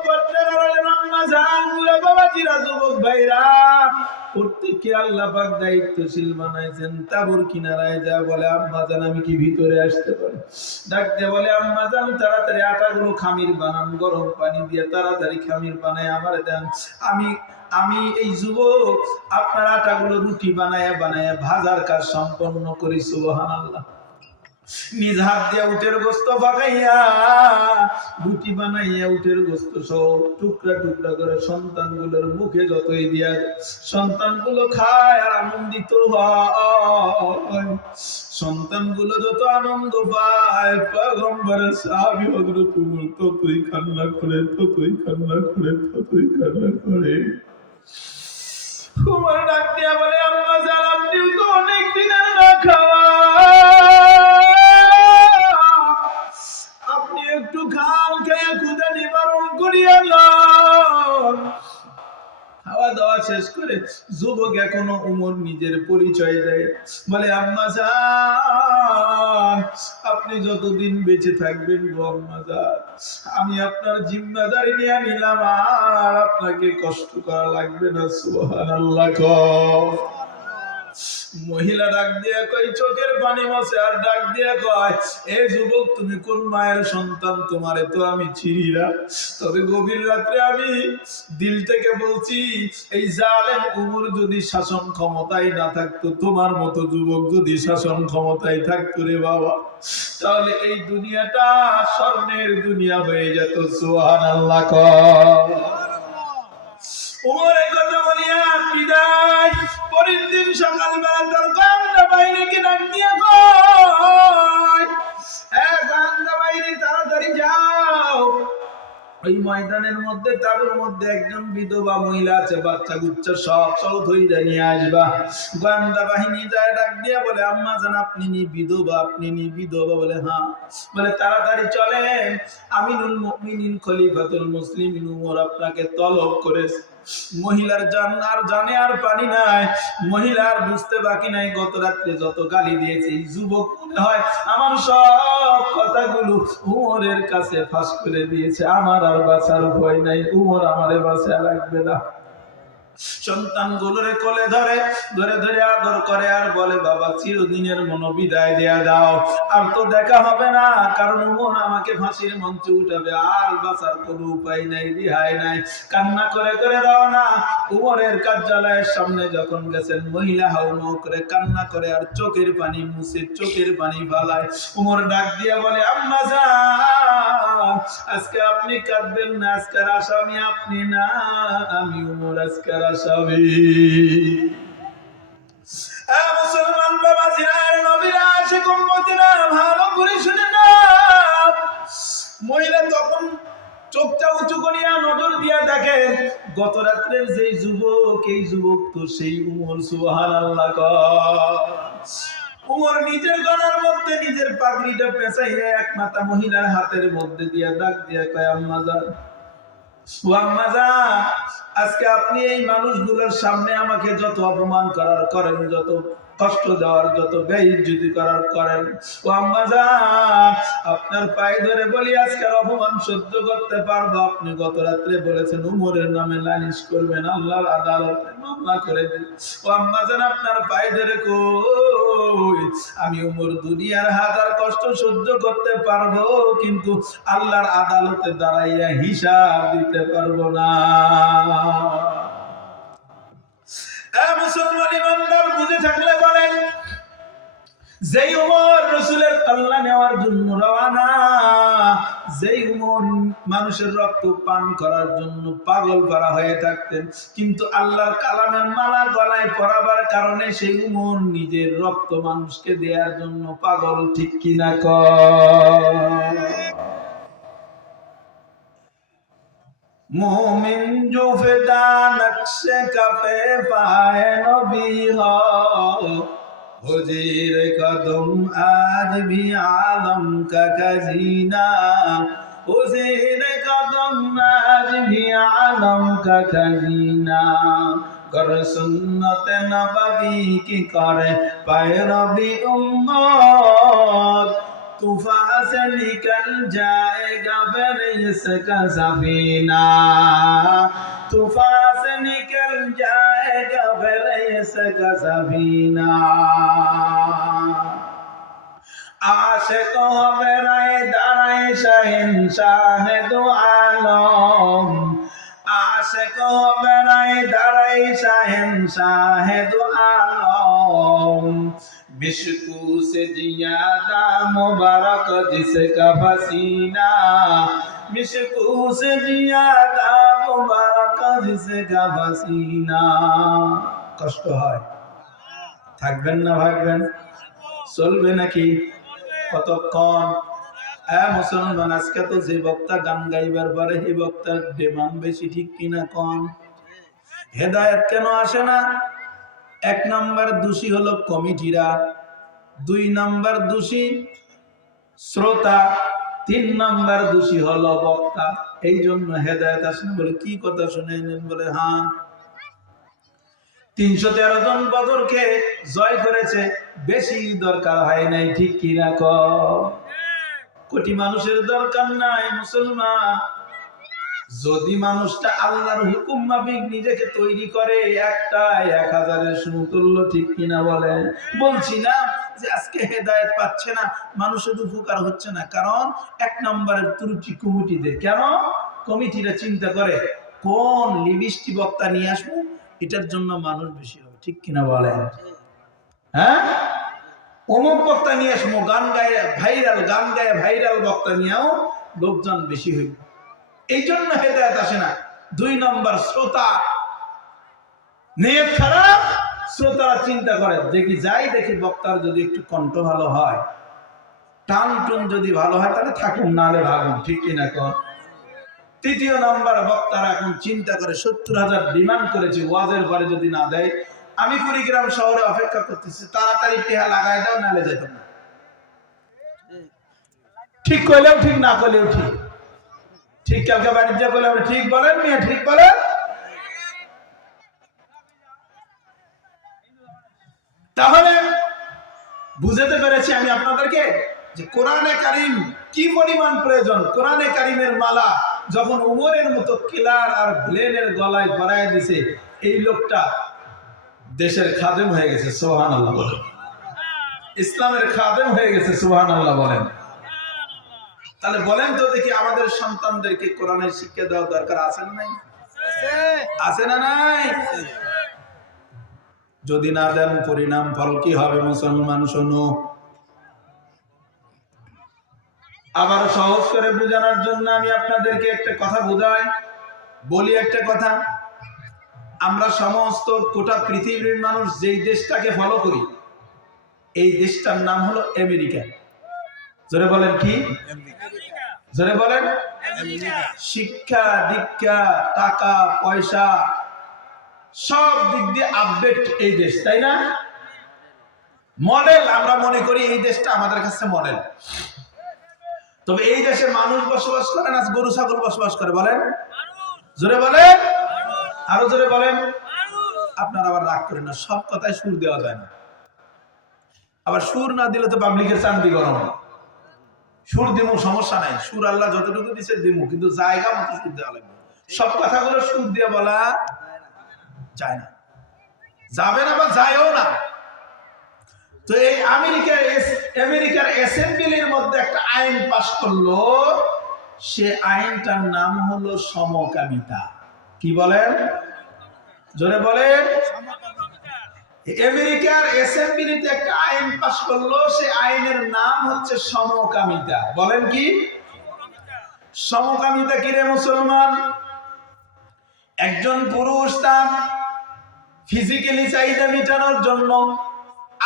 বড়রা, আম্মা জান, বাবাজিরা, যুবক ভাইরা, প্রত্যেককে আল্লাহ পাক দায়িত্বশীল বানাইছেন। তাবুর কিনারায় যা বলে, আম্মা জান আমি কি ভিতরে আসতে পারি? ডাকতে বলে, আম্মা জান তাড়াতাড়ি আটাগুলো খামির বানান, গরম পানি দিয়ে তাড়াতাড়ি খামির বানায় আমারে দেন। আমি এই যুবক আপনার আটাগুলো রুটি বানায়া বানায়া ভাজার কাজ সম্পন্ন করি। সুবহানাল্লাহ। নিজ হাত দিয়া উটের গোস্ত পাকাইয়া রুটি বানাইয়া উটের গোস্ত সহ টুকরা টুকরা করে সন্তানগুলোর মুখে যতই দিয়া, সন্তানগুলো খায় আর আনন্দিত হয়। সন্তানগুলো যত আনন্দ পায়, পয়গম্বরের সাহাবী হযরত উমর ততই কান্না করে, ততই কান্না করে, ততই কান্না করে। উমর ডাক দিয়া বলে, আম্মা জান আপনিও তো অনেক দিনের না খাওয়া, আপনি একটু খাল খেয়ে ক্ষুধা নিবারণ করিয়া লন। খাওয়া দাওয়া শেষ করে যুবক এখনো উমর নিজের পরিচয় দেয়, বলে, আম্মা জান আপনি যতদিন বেঁচে থাকবেন গো আম্মা জান, আমি আপনার জিম্মাদারি নিয়ে নিলাম, আর আপনাকে কষ্ট করা লাগবে না। সুবহানাল্লাহ। মহিলা ডাক দিয়ে কই, চোখের পানি মোছে আর ডাক দিয়ে কয়, এ যুবক তুমি কোন মায়ের সন্তান? তোমারে তো আমি চিনি না, তবে গভীর রাত্রে আমি দিল থেকে বলছি, এই জালেম উমর যদি শাসন ক্ষমতায় না থাকতো, তোমার মতো যুবক যদি শাসন ক্ষমতায় থাকতো রে বাবা, তাহলে এই দুনিয়াটা স্বর্ণের দুনিয়া হয়ে যেত। সুবহানাল্লাহ। উমর এই কথা বলিয়া বিদায়। পরের দিন সকালবেলা তার গোয়েন্দা বাহিনীকে ডাক দিয়া কয়, গোয়েন্দা বাহিনী তাড়াতাড়ি যাও, ওই ময়দানের মধ্যে তাবুর মধ্যে একজন বিধবা মহিলা আছে, বাচ্চা গুচ্চা সব ধইরা নিয়ে আসবা। গোয়েন্দা বাহিনী যায় ডাক দিয়া বলে, আম্মা জান আপনি নি বিধবা? আপনি নি বিধবা? বলে হ্যাঁ। বলে তাড়াতাড়ি চলেন, আমিনুল মুমিনিন খলিফাতুল মুসলিমিন উমর আপনাকে তলব করেছে। মহিলার জানে আর পানি নাই, মহিলার বুঝতে বাকি নাই গত রাত্রে যত গালি দিয়েছে যুবক মনে হয় আমার সব কথাগুলো উমরের কাছে ফাঁস করে দিয়েছে, আমার আর বাঁচার ভয় নাই, উমর আমারে বাঁচা লাগবে না। সন্তানগুলোরে কোলে ধরে ধরে ধরে আদর করে আর বলে, বাবা চিরদিনের মনোবিদায় দেয়া দাও, আর তো দেখা হবে না, কারণ উমর আমাকে ফাঁসির মঞ্চে উঠাবে, আর বাঁচার কোনো উপায় নাই, রিহাই নাই। কান্না করে করে রওনা। উমরের কার্যালয়ের সামনে যখন গেছেন, মহিলা হাউমাউ করে কান্না করে আর চোখের পানি মুছে, চোখের পানি ফালায়। উমর ডাক দিয়া বলে, আম্মা জান, আজকে আপনি কাঁদবেন না, আজকের আসামি আপনি না, আমি উমর আজকের আসামি। মুসলমান বাবাজিরা, নবীরা, আশিক উম্মতিরা, ভালো করে শুনে না। মহিলা তখন চোখটা উঁচু করিয়া নজর দিয়া দেখে, গত রাত্রের যে যুবক, এই যুবক তো সেই উমর। সুবহানাল্লাহ কর। উমর নিজের গলার মধ্যে নিজের পাগড়িটা পেঁচাইয়া এক মাথা মহিলার হাতের মধ্যে দিয়া ডাক দিয়া কয়, আম্মা জান, ও আম্মা জান, আজকে আপনি এই মানুষগুলোর সামনে আমাকে যত অপমান করার করেন, যত কষ্ট দেওয়ার, যত বেইজ্জতি করার করেন, ও আম্মা জান, আপনার পায়ে ধরে বলি আজকের অপমান সহ্য করতে পারবো। আপনি গত রাত্রে বলেছেন উমরের নামে নালিশ করবেন, আল্লাহর আদালতে মামলা করে দেন। ও আম্মা জান, আপনার পায়ে ধরে কই, আমি উমর দুনিয়ার হাজার কষ্ট সহ্য করতে পারবো, কিন্তু আল্লাহর আদালতে দাঁড়াইয়া হিসাব দিতে পারবো না। মুসলমান ইমানদার বুঝে থাকলে বলেন, যেই উমর রাসূলের কল্যাণ নেওয়ার জন্য রওনা, যেই উমর মানুষের রক্ত পান করার জন্য পাগল করা হয়ে থাকতেন, কিন্তু আল্লাহর কালামের মালা গলায় পরাবার কারণে সেই উমর নিজের রক্ত মানুষকে দেওয়ার জন্য পাগল, ঠিক কিনা কর? मोमिन जो फिदा नक्शे कफे पाए नबी हो जीर कदम आज भी आलम का खजीना, हो जीर कदम आज भी आलम का खजीना, कर सुन्नत नबवी की करे पैरवी उम्मत, तूफान से निकल जाएगा फिर इसका सफीना, तूफान से निकल जाएगा फिर इसका सफीना। आशिकों मेरा दाए शहंशाह दो आलम, आशिकों मेरा दाए शहंशाह दो आलम, मिशकू से जियादा मुबारक जिसका पसीना, मिशकू से जियादा मुबारक जिसका पसीना। কষ্ট হয়, থাকবেন না ভাগবেন, চলবে নাকি কতক্ষণ? মুসলমান, আজকে তো যে বক্তা গান গাইবার পারে সেই বক্তার ডিমান্ড বেশি, ঠিক কিনা কন? হেদায়েত কেন আসে না? এক নাম্বার দোষী হলো কমিটিরা, দুই নাম্বার দোষী শ্রোতা, তিন নাম্বার দোষী হলো বক্তা। এই জন্য হেদায়েত আসে না। বলে কি কথা শুনে নেন? বলে হ্যাঁ, 313 জন বদরকে জয় করেছে, বেশি দরকার হয় নাই, ঠিক কিনা কর? কোটি মানুষের দরকার নাই। মুসলমান, যদি মানুষটা আল্লাহর হুকুম মাফিক নিজেকে তৈরি করে, একটা 1000-এর সমতুল্য, ঠিক কিনা বলেন? বলছি না যে আজকে হেদায়েত পাচ্ছে না, মানুষের উপকার হচ্ছে না, কারণ এক নম্বরের ত্রুটি কমিটিদের। কেন? কমিটিরা চিন্তা করে কোন লিবিষ্টি বক্তা নিয়ে আসবো, এটার জন্য মানুষ বেশি হবে, ঠিক কিনা বলেন? হ্যাঁ, অমুক বক্তা নিয়ে আসবো, গান গায়ে ভাইরাল, গান গায়ে ভাইরাল বক্তা নিয়েও লোকজন বেশি হইবে, এই জন্য হেদায়েত আসে না। দুই নম্বর শ্রোতা, নিয়ত খারাপ, শ্রোতারা চিন্তা করে দেখি যাই, দেখি বক্তার যদি একটু কণ্ঠ ভালো হয়, টান টুন যদি ভালো হয়, তাহলে থাকুন, নালে ভাগুন, ঠিক কিনা কর? তৃতীয় নাম্বার, বক্তারা এখন চিন্তা করে 70,000 ডিমান্ড করেছে, ওয়াজের পরে যদি না দেয়, আমি কুড়িগ্রাম শহরে অপেক্ষা করতেছি, তাড়াতাড়ি টেহা লাগাই দাও, নালে যেত না। ঠিক করলেও ঠিক, না করলেও ঠিক। ঠিক কালকে বাড়ির যা করলে আপনি ঠিক বলেন, মেয়ে ঠিক বলেন। তাহলে বুঝতে পেরেছি আমি আপনাদেরকে যে কোরআনে কারিম কি পরিমাণ প্রয়োজন। কোরআনে কারিমের মালা যখন উমরের মতো কিলার আর ব্লেনের গলায় পরায় দিছে, এই লোকটা দেশের খাদেম হয়ে গেছে, সুবহানাল্লাহ বলেন। ইসলামের খাদেম হয়ে গেছে, সুবহানাল্লাহ বলেন। তাহলে বলেন তো দেখি, আমাদের সন্তানদেরকে কোরআনের শিক্ষা দেওয়া দরকার আছে না নাই? আছে না নাই? যদি না দেন পরিণাম ফল কি হবে মুসলমান শোনো। আবার সহজ করে বোঝানোর জন্য আমি আপনাদেরকে একটা কথা বোঝাই, বলি একটা কথা। আমরা সমস্ত গোটা পৃথিবীর মানুষ যেই দেশটাকে ফলো করি, এই দেশটার নাম হলো আমেরিকা। জোরে বলেন কি? জোরে বলেন। শিক্ষা দীক্ষা টাকা পয়সা সব দিক দিয়ে আপডেট এই দেশ, তাই না? মডেল। আমরা মনে করি এই দেশটা আমাদের কাছে মডেল। তবে এই দেশে মানুষ বসবাস করে না গরু ছাগল বসবাস করে? বলেন, জোরে বলেন, আরো জোরে বলেন। আপনারা আবার রাগ করেন না, সব কথায় সুর দেওয়া যায় না। আবার সুর না দিলে তো পাবলিকের চান্দি গরম। সুর দিমু, সমস্যা নাই, সুর আল্লাহ যতটুকু দিচ্ছে দিমু, কিন্তু জায়গা মতো সুর দেওয়া লাগবে। সব কথাগুলো সুর দিয়ে বলা যায় না, যাবে না বা যায়ও না। তো এই আমেরিকার অ্যাসেম্বলির মধ্যে একটা আইন পাস করলো, সে আইনটার নাম হলো সমকামিতা। কি বলেন? জোরে বলেন। আমেরিকার অ্যাসেম্বলিতে একটা আইন পাস করলো, সে আইনের নাম হচ্ছে সমকামিতা। বলেন কি? সমকামিতা কি রে মুসলমান? একজন পুরুষ তার ফিজিক্যালি চাহিদা মেটানোর জন্য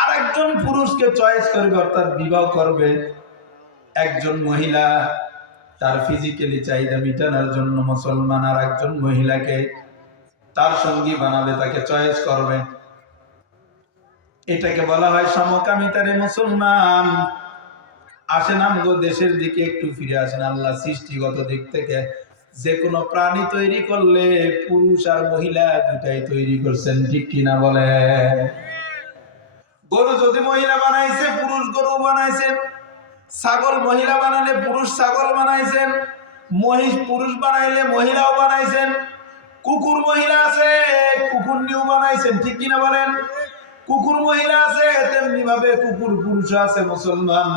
আরেকজন পুরুষকে চয়েস করবে, অর্থাৎ বিবাহ করবে। একজন মহিলা তার ফিজিক্যালি চাহিদা মেটানোর জন্য মুসলমান আর একজন মহিলাকে তার সঙ্গী বানাবে, তাকে চয়েস করবে। এটাকে বলা হয় সমকামিতা রে মুসলমান। আসেন আমগো দেশের দিকে একটু ফিরে আসেন। আল্লাহ সৃষ্টিগত দিক থেকে যে কোনো প্রাণী তৈরি করলে পুরুষ আর মহিলা দুটাই তৈরি করছেন, ঠিক কিনা বলে? গরু যদি মহিলা বানাইছে, পুরুষ গরু বানাইছেন। ছাগল মহিলা বানালে পুরুষ ছাগল বানাইছেন। মহিষ পুরুষ বানাইলে মহিলাও বানাইছেন। কুকুর মহিলা আছে, কুকুর নিউ বানাইছেন, ঠিক কিনা বলেন? কুকুর মহিলা আছে, তেমনি ভাবে কুকুর পুরুষ আছে। মুসলমান,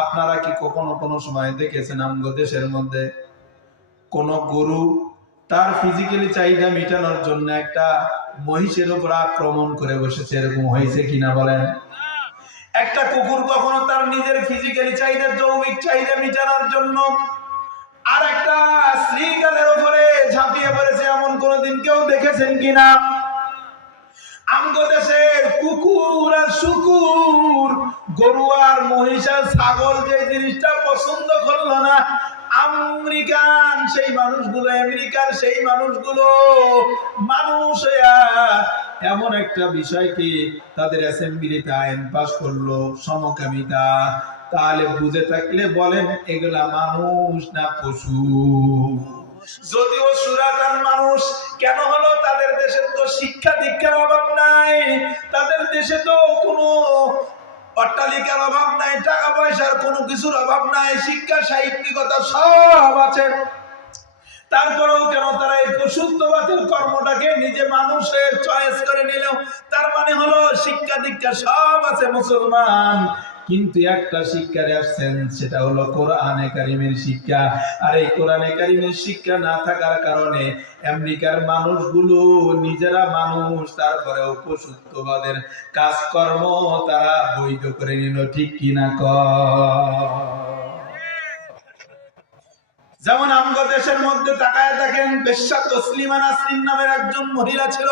আপনারা কি কখনো কোনো সময় দেখেছেন আমগো দেশের মধ্যে কোন গরু তার ফিজিক্যালি চাহিদা মেটানোর জন্য একটা মহিষের উপর আক্রমণ করে বসেছে? এরকম হয়েছে কিনা বলেন? একটা কুকুর কখনো তার নিজের ফিজিক্যালি চাহিদা, যৌমিক চাহিদা মেটানোর জন্য আর একটা শ্রীকালের উপরে ঝাঁপিয়ে পড়েছে? এমন কোনদিন কেউ দেখেছেন কিনা? আমগো দেশের কুকুর আর শুকুর, গরু আর মহিষ আর ছাগল যে জিনিসটা পছন্দ করলো না, আমেরিকার সেই মানুষগুলো মানুষ এমন একটা বিষয়কে তাদের অ্যাসেম্বলিতে আইন পাস করলো, সমকামিতা। তাহলে বুঝে থাকলে বলেন, এগুলা মানুষ না পশু? যদিও সুরাতান মানুষ কেন হলো? তাদের দেশে তো শিক্ষা দীক্ষার অভাব নাই, তাদের দেশে তো কোনো অট্টালিকার অভাব নাই, টাকা পয়সার কোনো কিছুর অভাব নাই, শিক্ষা সাহিত্যিকতা সব আছে। তারপরেও কেন তারা এই পশুত্ববাদের কর্মটাকে নিজে মানুষের চয়েস করে নিল? তার মানে হলো শিক্ষা দীক্ষা সব আছে মুসলমান, কিন্তু একটা শিক্ষার অ্যাবসেন্স, সেটা হলো কোরআনে কারিমের শিক্ষা। আর এই কোরআনে কারিমের শিক্ষা না থাকার কারণে আমেরিকার মানুষগুলো নিজেরা মানুষ, তারপরেও পশুত্ববাদের কাজকর্ম তারা বৈধ করে নিল, ঠিক কিনা যেমন আমগো দেশের মধ্যে তাকায় দেখেন, বেশ্যা তসলিমা নাসরিন নামের একজন মহিলা ছিল।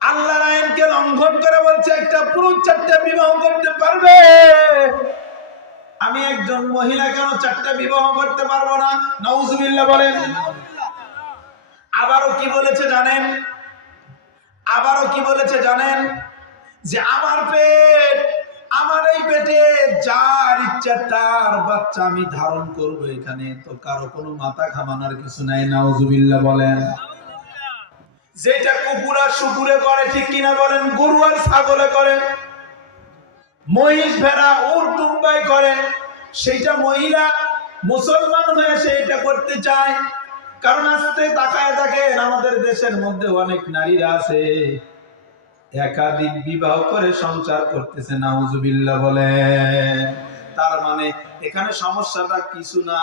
আল্লাহর আইনকে লঙ্ঘন করে বলছে একটা পুরুষ 4টা বিবাহ করতে পারবে। আমি একজন মহিলা কেন 4টা বিবাহ করতে পারবো না? নাউজুবিল্লাহ বলেন। আবারও কি বলেছে জানেন? যে আমার পেট, আমার এই পেটে যার ইচ্ছা তার বাচ্চা আমি ধারণ করব, এখানে তো কারো কোনো মাথা ঘামানোর কিছু নাই। নাউজুবিল্লাহ বলেন। যেটা কুকুর আর শুকুরে করে, ঠিক কিনা বলেন? গরু আর ছাগলে করে, মহিষ ভেড়া উট দুম্বাই করে, সেইটা মহিলা মুসলমান হয়ে সে এটা করতে চায়। কারণ আজকে তাকায় দেখেন আমাদের দেশের মধ্যে অনেক নারীরা আছে একাধিক বিবাহ করে সংসার করতেছে, নাউজুবিল্লাহ বলে। তার মানে এখানে সমস্যাটা কিছু না,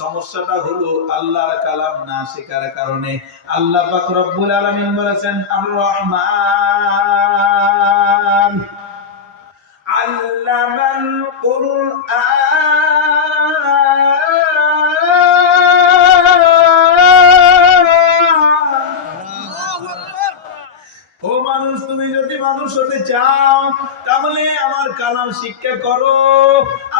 সমস্যাটা হলো আল্লাহর কালাম না শেখার কারণে। আল্লাহ পাক রব্বুল আলামিন বলেছেন আর রহমান আল্লামাল ও মানুষ, তুমি যদি মানুষ হতে চাও তাহলে আমার কালাম শিক্ষা করো।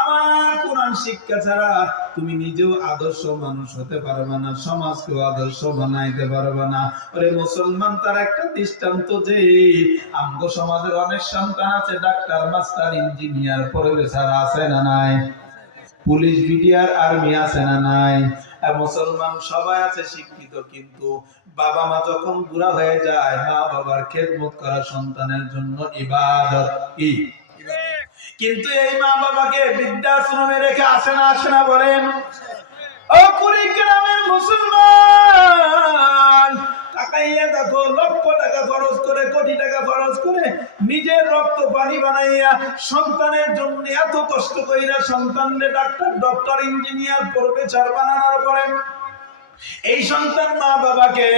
আমার কোরআন শিক্ষা ছাড়া তুমি নিজেও আদর্শ মানুষ হতে পারবে না, সমাজকেও আদর্শ বানাইতে পারবে না। ওরে মুসলমান, তার একটা দৃষ্টান্ত যে আমগো সমাজের অনেক সন্তান আছে ডাক্তার, মাস্টার, ইঞ্জিনিয়ার, প্রফেসর আছে না নাই? পুলিশ, বিডিআর, আর্মি আছে না নাই? মুসলমান সবাই আছে শিক্ষিত, কিন্তু বাবা মা যখন বুড়া হয়ে যায়, মা বাবার খেদমত করা সন্তানের জন্য ইবাদত। কি? কিন্তু এই মা বাবাকে বৃদ্ধাশ্রমে রেখে আসে না বলেন? ও কুড়িগ্রামের মুসলমান, তাকাইয়া দেখো, লক্ষ টাকা খরচ করে, কোটি টাকা খরচ করে, নিজের রক্ত পানি বানাইয়া সন্তানের জন্য এত কষ্ট কইরা সন্তানকে ডাক্তার, ডক্টর, ইঞ্জিনিয়ার, প্রফেসর বানানোর পরে এই সন্তান মা বাবাকে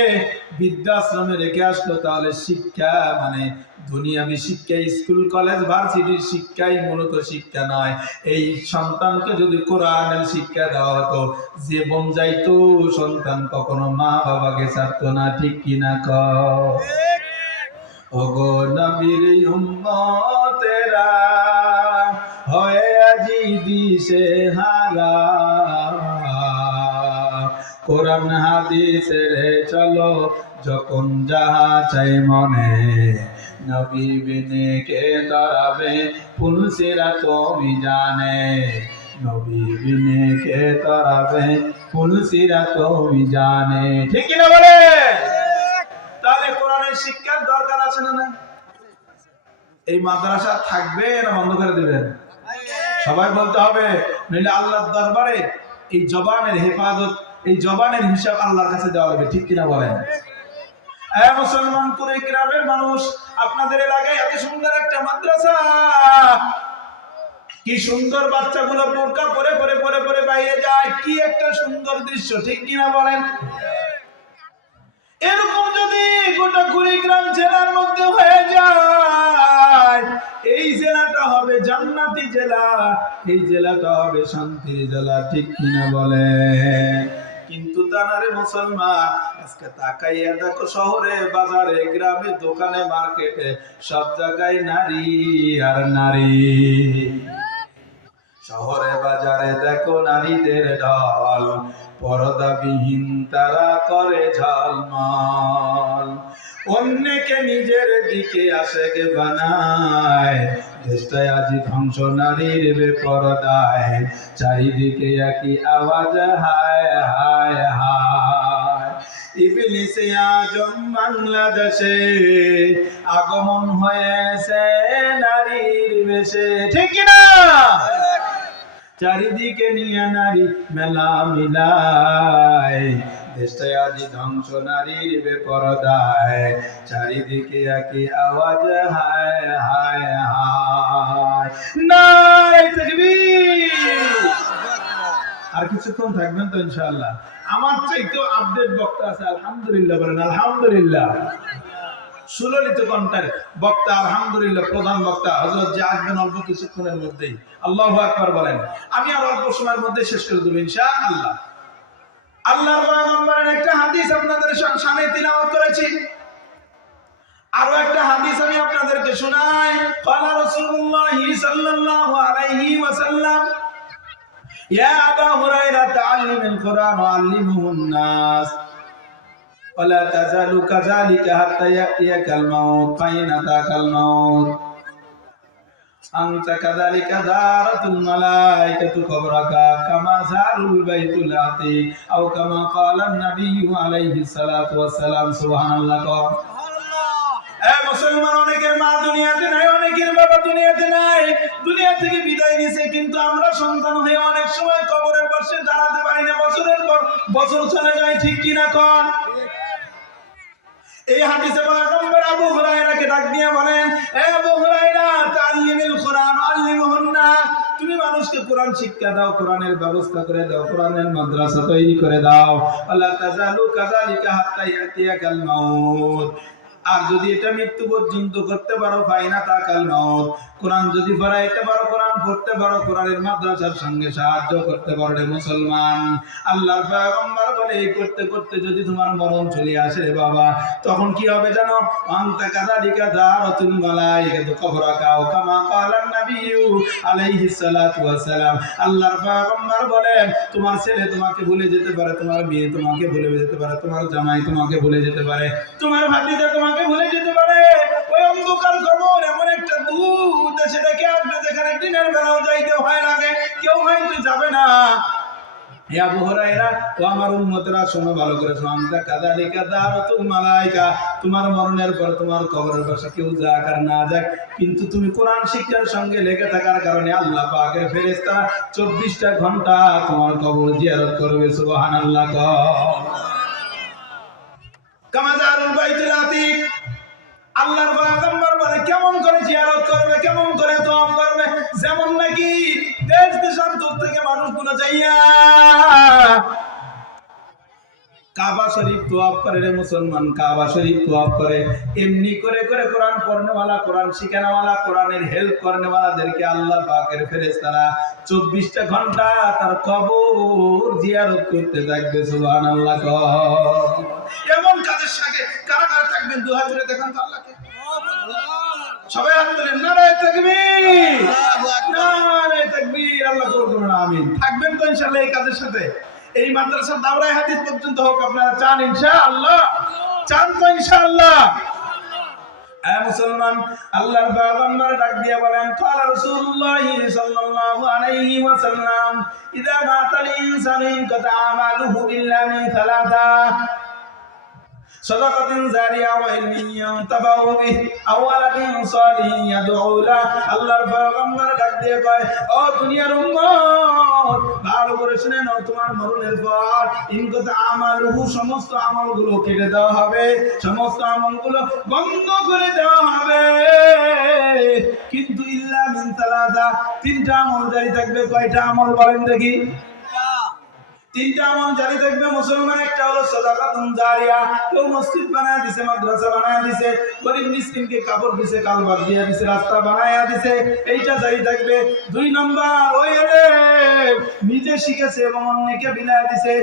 বৃদ্ধাশ্রমে রেখে আসলো। তাহলে শিক্ষা মানে দুনিয়াবি শিক্ষা, স্কুল কলেজ ভার্সিটির শিক্ষাই মূলত শিক্ষা নয়। এই সন্তানকে যদি কোরআনের শিক্ষা দেওয়া হতো, জীবন যাইতো, সন্তান কখনো মা বাবাকে ছাড়তো না। ঠিক কিনা কও? ওগো নবীর উম্মতেরা হয়ে আজি দিশে হারা, কোরআন হাদিসের চলো যখন যাহা চাই মনে, নবী বিনে কে তরাবে ফুলসিরাত অভিযানে, নবী বিনে কে তরাবে ফুলসিরাত অভিযানে। ঠিক কিনা বলে? তাহলে কোরআনের শিক্ষার দরকার আছে না? এই মাদ্রাসা থাকবে না বন্ধ করে দিবেন? সবাই বলতে হবে, নইলে আল্লাহর দরবারে এই জবানের হেফাজত, এই জবানের হিসাব আল্লাহর কাছে দেওয়া হবে। ঠিক কিনা বলেন? মুসলমান কুড়িগ্রামের মানুষ, আপনাদের এলাকায় এত সুন্দর একটা মাদ্রাসা, কি সুন্দর বাচ্চাগুলো বোরকা পরে পরে পরে পরে বাইরে যায়, কি একটা সুন্দর দৃশ্য। ঠিক কিনা বলেন? এরকম যদি গোটা কুড়িগ্রাম জেলার মধ্যে হয়ে যায়, এই জেলাটা হবে জান্নাতি জেলা, এই জেলাটা হবে শান্তির জেলা। ঠিক কিনা বলে? কিন্তু তানারে মুসলমান, আজকে তাকাইয়া দেখো, শহরে, বাজারে, গ্রামে, দোকানে, মার্কেটে, সব জায়গায় নারী আর নারী। শহরে বাজারে দেখো নারীদের ঢল, পর্দাবিহীন তারা করে ঝলমল, অন্যকে নিজের দিকে আশেকে বানায়। দেশটায় আজি ধ্বংস নারীর বেপরদায়, চারিদিকে একই আওয়াজ হায় হায় হায়। ইবলিসে আজম বাংলাদেশে আগমন হয়েছে নারীর বেশে। ঠিক না? চারিদিকে নিয়ে নারী মেলা মিলায়, দেশটায় আজি ধ্বংস নারীর বেপরদায়, চারিদিকে একই আওয়াজ হায় হায় হায়। নারে তাকবীর! আর কিছুক্ষণ থাকবেন তো ইনশাআল্লাহ? আমার চাইতেও আপডেট বক্তা আছে, আলহামদুলিল্লাহ বলেন। আলহামদুলিল্লাহ। সুললিত কণ্ঠের বক্তা, আলহামদুলিল্লাহ, প্রধান বক্তা হযরত যে আসবেন অল্প কিছুক্ষণের মধ্যেই। আল্লাহু আকবার বলেন। আমি আর অল্প সময়ের মধ্যে শেষ করে দেব ইনশাআল্লাহ। আল্লাহর পয়গম্বরের একটা হাদিস আপনাদের সামনে তিলাওয়াত করেছি, আরো একটা হাদিস আমি আপনাদেরকে শোনাই। ক্বালা রাসূলুল্লাহ সাল্লাল্লাহু আলাইহি ওয়াসাল্লাম, ইয়া আবা হুরায়রা তাআল্লিমুল কুরআন ওয়া আল্লিমুহুন নাস, ولا تزال كذلك حتى يأتيك الموت فإن أتاك الموت أنت كذلك زارت الملائكة قبرك كما زاروا البيت العتيق أو كما قال النبي عليه الصلاة والسلام. سبحان الله. মুসলমান, অনেকের মা দুনিয়াতে নাই, অনেকের বাবা দুনিয়াতে নাই, দুনিয়া থেকে বিদায় নিয়েছে, কিন্তু আমরা সন্তান হয়ে অনেক সময় কবরের পাশে দাঁড়াতে পারি পারি না, বছরের পর বছর চলে যায়, ঠিক কিনা কোন? এই হাদিসে পয়গম্বর আবু হুরায়রাকে ডাক দিয়ে বলেন, এ আবু হুরায়রা, তাআল্লিমুল কুরআন আল্লিমুহুন নাস, তুমি মানুষকে কোরআন শিক্ষা দাও, কোরআনের ব্যবস্থা করে দাও, কোরআনের মাদ্রাসা তৈরি করে দাও। আল্লাহ তাজালু কাযালিকা হাত্তা ইয়াতিয়াকাল মাউত। আর যদি এটা মৃত্যু পর্যন্ত করতে পারো, ফাইনা তাকাল মাউত, কোরআন যদি পড়াইতে পারো, কোরআন পড়তে পারো, কোরআনের মাদ্রাসার সঙ্গে সাহায্য করতে পারো রে মুসলমান। আল্লাহর পয়গম্বর বলে, এই করতে করতে যদি তোমার মরণ চলে আসে রে বাবা, তখন কি হবে জানো? আনতা কাযালিকা দারাতুল মালাইকাতু কবরাকা ওয়া কামা ক্বালান নাবিয়্যু আলাইহিস সালাতু ওয়াস সালাম। আল্লাহর পয়গম্বর বলেন, তোমার ছেলে তোমাকে ভুলে যেতে পারে, তোমার মেয়ে তোমাকে ভুলে যেতে পারে, তোমার জামাই তোমাকে ভুলে যেতে পারে, তোমার ভাতিজা তোমাকে ভুলে যেতে পারে। ওই অন্ধকার কবর এমন একটা দূর দেশে রেখে আসবে, যেখানে দিনের বেলাও যাইতে ভয় লাগে, কেউ হয়তো যাবে না। হে আবু হুরায়রা, ও আমার উম্মতরা, শোনো ভালো করে, আনতা কাযালিকা দারাতুল মালাইকা, তোমার মরণের পর তোমার কবরের পাশে কেউ যাক আর না যাক, কিন্তু তুমি কোরআন শিক্ষার সঙ্গে লেগে থাকার কারণে আল্লাহ পাকের ফেরেশতারা 24টা ঘন্টা তোমার কবর জিয়ারত করবে। সুবহানাল্লাহ। কামাজারুল বাইতুল আতিক, আল্লাহর পয়গম্বর বলে, কেমন করে জিয়ারত করবে, কেমন করে তওয়াফ করবে? যেমন নাকি দেশ দেশান্তর থেকে মানুষগুলো যাইয়া কাবা শরীফ তওয়াফ করে রে মুসলমান, কাবা শরীফ তওয়াফ করে, এমনি করে করে কোরআন পড়নেওয়ালা, কোরআন শিখানেওয়ালা, কোরআনের হেল্প করনেওয়ালাদেরকে আল্লাহ পাকের ফেরেশতারা 24টা ঘন্টা তার কবর জিয়ারত করতে থাকবে। সুবহানাল্লাহ। এমন কাজের সাথে কারা কারা থাকবেন? দুই হাত তুলে দেখান তো আল্লাহকে, সবাই হাত তুলেন, নারায়ে তাকবীর, নারায়ে তাকবীর, আল্লাহ করুন আমিন। থাকবেন তো ইনশাআল্লাহ এই কাজের সাথে? এই মাদ্রাসার দাওরায়ে হাদিস পর্যন্ত হোক, আপনারা চান ইনশাআল্লাহ? চান তো ইনশাআল্লাহ? মুসলমান, আল্লাহর পয়গম্বর ডাক দিয়ে বলেন, ক্বালা রাসূলুল্লাহ সাল্লাল্লাহু আলাইহি ওয়াসাল্লাম, ইযা মাতাল ইনসানু ইনকাতা আমালুহু ইল্লা মিন সালাসা, সাদাকাতিন জারিয়া ওয়া ইলমিন ইয়ানতাফাউ বিহি আও ওয়ালাদিন সালিহিন ইয়াদউ লা। আল্লাহর পয়গম্বর ডাক দিয়ে কয়, ও দুনিয়ার উম্মত, ভালো করে শুনে নাও, তোমার মরণের পর ইনকাতা আমালুহু, সমস্ত আমলগুলো কেটে দেওয়া হবে, সমস্ত আমলগুলো বন্ধ করে দেওয়া হবে, কিন্তু ইল্লা মিন সালাসা, 3টা আমল জারি থাকবে। কয়টা আমল বলেন দেখি? 3টা আমল জারি থাকবে মুসলমান। একটা হলো সাদাকাতুন জারিয়া, কেউ মসজিদ বানায় দিছে, মাদ্রাসা বানায় দিছে, গরিব মিসকিনকে কাপড় দিছে, কালবাদ দিয়ে দিছে, রাস্তা বানায়া দিছে, এইটা জারি থাকবে। 2 নাম্বার, ওই নিজে শিখেছে এবং অন্যকে বিলায় দিছে,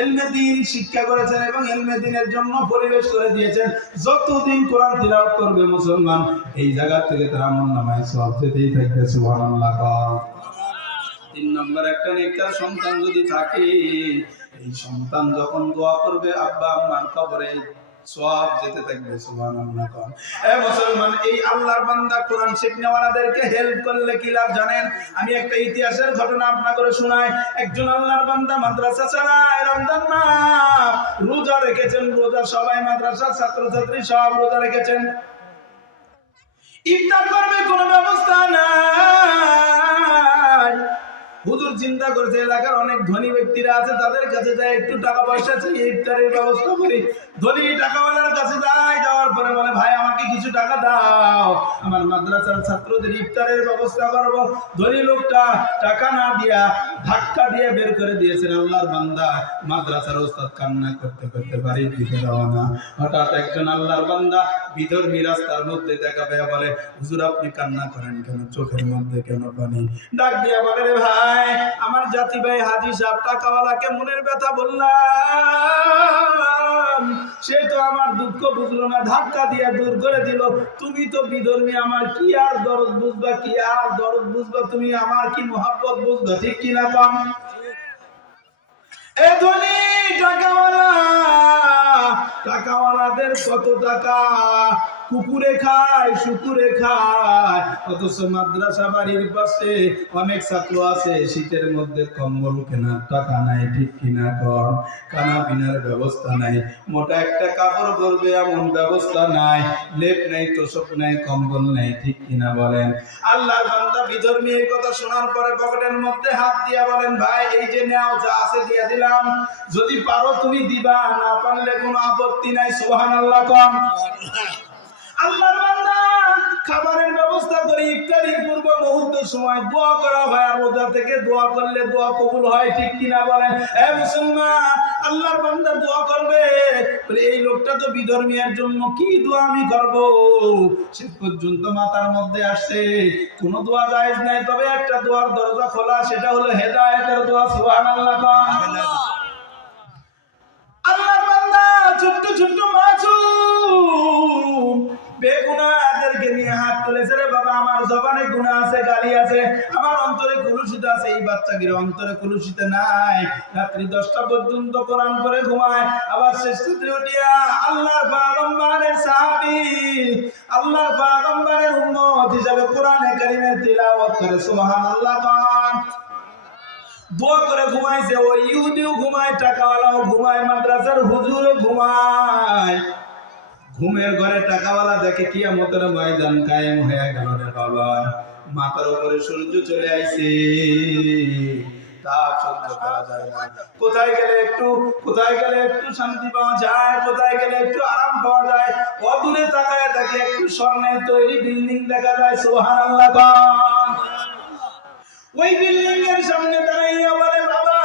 ইলমে দ্বীন শিক্ষা করেছেন এবং ইলমে দ্বীনের জন্য পরিবেশ করে দিয়েছেন। যতদিন কোরআন তিলাওয়াত করবে মুসলমান, এই জায়গা থেকে তার আমলনামায় সওয়াব যেতেই থাকবে। সুবহানাল্লাহ। 3 নম্বর, একটা নেককার সন্তান যদি থাকে, এই সন্তান যখন দোয়া করবে আব্বা আম্মার কবরে, সওয়াব যেতে থাকবে। সুবহানাল্লাহ। মুসলমান, এই আল্লাহর বান্দা কোরআন শিখনেওয়ালাদেরকে হেল্প করলে কি লাভ জানেন? আমি একটা ইতিহাসের ঘটনা আপনাদের শোনাই। একজন আল্লাহর বান্দা মাদ্রাসা চালায়, রমজান মাস রোজা রেখেছেন, রোজা সবাই মাদ্রাসার ছাত্রছাত্রী সব রোজা রেখেছেন, ইফতার করবে কোনো ব্যবস্থা নাই। হুজুর চিন্তা করেছে, এলাকার অনেক ধনী ব্যক্তিরা আছে, তাদের কাছে যায় একটু টাকা পয়সা চাই, ইফতারের ব্যবস্থা করি। ধনী টাকাওয়ালার কাছে যায়, যাওয়ার পরে বলে, ভাই আমাকে কিছু টাকা দাও, আমার মাদ্রাসার ছাত্রদের ইফতারের ব্যবস্থা করবো। ধনী লোকটা টাকা না দিয়া ধাক্কা দিয়ে বের করে দিয়েছেন। আল্লাহর বান্দা মাদ্রাসার ওস্তাদ কান্না করতে করতে বাড়ির দিকে রওনা। হঠাৎ একজন আল্লাহর বান্দা বিধর্মী রাস্তার মধ্যে দেখা পেয়ে বলে, হুজুর আপনি কান্না করেন কেন, চোখের মধ্যে কেন পানি? ডাক দিয়া বলে, রে ভাই, আমার জাতি ভাই হাজী সাহেব টাকাওয়ালাকে মনের ব্যথা বললাম, সে তো আমার দুঃখ বুঝলো না, ধাক্কা দিয়ে দূর করে দিল। তুমি তো বিধর্মী, আমার কি আর দরদ বুঝবা, কি আর দরদ বুঝবা, তুমি আমার কি মোহাব্বত বুঝবা, ঠিক কিনা কম? এ ধনী টাকাওয়ালা, টাকাওয়ালাদের কত টাকা, পুকুরে খায়, শুকুরে খায়, অথচ মাদ্রাসা বাড়ির পাশে অনেক ছাত্র আছে শীতের মধ্যে কম্বল কেনার টাকা নাই, ঠিক কিনা কর? খানা পিনার ব্যবস্থা নাই, মোটা একটা কাপড় পরবে এমন ব্যবস্থা নাই, লেপ নাই, তোষক নাই, কম্বল নাই, ঠিক কিনা বলেন? আল্লাহর বান্দা বিধর্মী এই কথা শোনার পরে পকেটের মধ্যে হাত দিয়া বলেন, ভাই এই যে নাও, যা আছে দিয়ে দিলাম, যদি পারো তুমি দিবা, না পারলে কোনো আপত্তি নাই। সুবহানাল্লাহ কম। আল্লাহর বান্দা খাবারের ব্যবস্থা করে ইফতারির পূর্ব মুহূর্ত সময় দোয়া করা হয়, আর রোজা থেকে দোয়া করলে দোয়া কবুল হয়, ঠিক কিনা বলেন? এ মুসলমান, আল্লাহর বান্দা দোয়া করবে, বলে এই লোকটা তো বিধর্মী, এর জন্য কি দোয়া আমি করব? সে পর্যন্ত মাথার মধ্যে আসছে কোনো দোয়া জায়েজ নাই, তবে একটা দোয়ার দরজা খোলা, সেটা হলো হেদায়েতের দোয়া। সুবহানাল্লাহ। আল্লাহর বান্দা ছোট্ট ছোট্ট মাসুম বেগুনাহদেরকে নিয়ে হাত তুলেছে, রে বাবা আমার জবানে গুনাহ আছে, গালি আছে, আমার অন্তরে কলুষিত আছে। এই বাচ্চাগির অন্তরে কলুষিত নাই, রাত্রি 10টা পর্যন্ত কোরআন পড়ে ঘুমায়, আবার শেষ রাত্রে উঠিয়া আল্লাহর পয়গম্বরের সাহাবী, আল্লাহর পয়গম্বরের উম্মত হিসেবে কোরআনে কারীমের তিলাওয়াত করে। সুবহানাল্লাহ। দোয়া করে ঘুমাইছে, ওই ইহুদিও ঘুমায়, টাকাওয়ালাও ঘুমায়, মাদ্রাসার হুজুরও ঘুমায়। ঘুমের ঘরে টাকাওয়ালা দেখে কিয়ামতের ময়দান কায়েম হয়ে গেল রে বাবা, মাথার উপরে সূর্য চলে আইছে, তাপ সহ্য করা যায় না। কোথায় গেলে একটু শান্তি পাওয়া যায়, কোথায় গেলে একটু আরাম পাওয়া যায়? অদূরে তাকায় দেখে একটু স্বর্ণের তৈরি বিল্ডিং দেখা যায়। সুবহানাল্লাহ। ওই বিল্ডিং এর সামনে দাঁড়াইয়া বলে, বাবা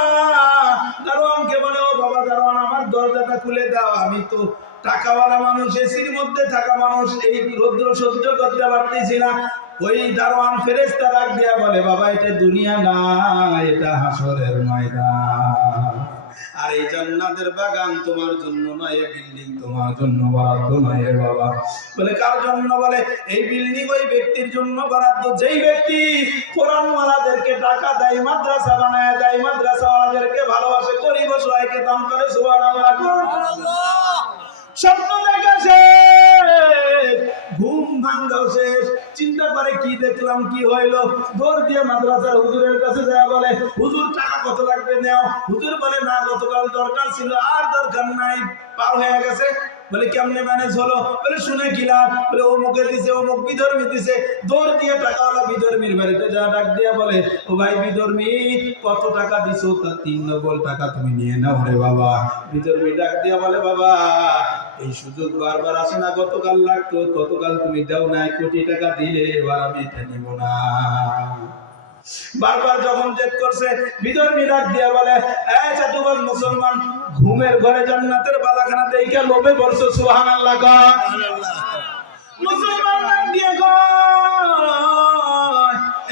দারোয়ানকে বলে, ও বাবা দারোয়ান, আমার দরজাটা খুলে দাও, আমি তো টাকাওয়ালা মানুষ, এসির মধ্যে থাকা মানুষ, এই রৌদ্র সহ্য করতে পারতেছি না। ওই দারোয়ান ফেরেশতা ডাক দিয়া বলে, বাবা এটা দুনিয়া না, এটা হাসরের ময়দান, আর এই জান্নাতের বাগান তোমার জন্য নয়, এই বিল্ডিং তোমার জন্য বরাদ্দ নয় রে বাবা। বলে কার জন্য? বলে এই বিল্ডিং ওই ব্যক্তির জন্য বরাদ্দ যেই ব্যক্তি কোরআনওয়ালাদেরকে টাকা দেয়, মাদ্রাসা বানায় দেয়, মাদ্রাসাওয়ালাদেরকে ভালোবাসে, গরিব অসহায়কে দান করে। সুবহানাল্লাহ। স্বপ্ন দেখা শেষ, ঘুম ভাঙ্গাও শেষ, চিন্তা করে কি দেখলাম, কি হইলো, দৌড় দিয়ে মাদ্রাসার হুজুরের কাছে যায়, বলে হুজুর টাকা কত লাগবে নেও। হুজুর বলে না, গতকাল দরকার ছিল, আর দরকার নাই, পার হয়ে গেছে। বলে কেমনে ম্যানেজ হলো? বলে শুনে কিলাম, বলে অমুকে দিছে, অমুক বিধর্মী দিছে। দৌড় দিয়ে টাকাওয়ালা বিধর্মীর বাড়িতে যা, ডাক দিয়া বলে, ও ভাই বিধর্মী, কত টাকা দিছো? তার 3 ডবল টাকা তুমি নিয়ে নাও রে বাবা। বিধর্মী ডাক দিয়া বলে, বাবা এই সুযোগ বারবার আসে না, গতকাল লাগতো, গতকাল তুমি দাও নাই, কোটি টাকা দিলে, এবার আমি এটা নিব না। বারবার যখন জেদ করছে, বিধর্মী ডাক দিয়া বলে, এই চাটুবাজ মুসলমান, ঘুমের ঘরে জান্নাতের বালাখানা দেইখা লোভে পড়ছো। সুবহানাল্লাহ। মুসলমান ডাক দিয়া কয়,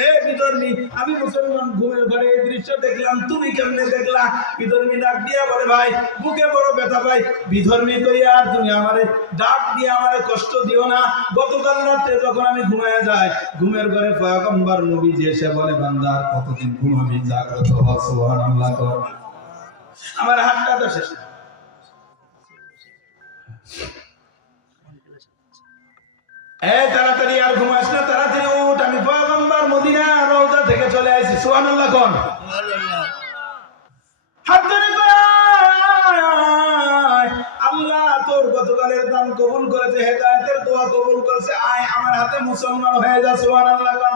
এ বিধর্মী, আমি মুসলমান, ঘুমের ঘরে এই দৃশ্য দেখলাম, তুমি কেমনে দেখলা? বিধর্মী ডাক দিয়া বলে, ভাই বুকে বড় ব্যথা পাই, বিধর্মী কইয়া আর তুমি আমারে ডাক দিয়ে আমারে কষ্ট দিও না। গতকাল রাতে যখন আমি ঘুমায় যাই, ঘুমের ঘরে পয়গম্বর নবীজি এসে বলে, বান্দা আর কতদিন ঘুমাবি, জাগ্রত হ। সুবহানাল্লাহ। আমার হাতটা তো শেষ। এই তাড়াতাড়ি আর ঘুমাস না, তাড়াতাড়ি উঠ, আমি পয়গম্বর মদিনা রওজা থেকে চলে আসি। সুবহানাল্লাহ কোন? হাত ধরে কয়, আল্লাহ তোর গতকালের দান কবুল করেছে, হেদায়েতের দোয়া কবুল করেছে, আয় আমার হাতে মুসলমান হয়ে যা। সুবহানাল্লাহ কোন?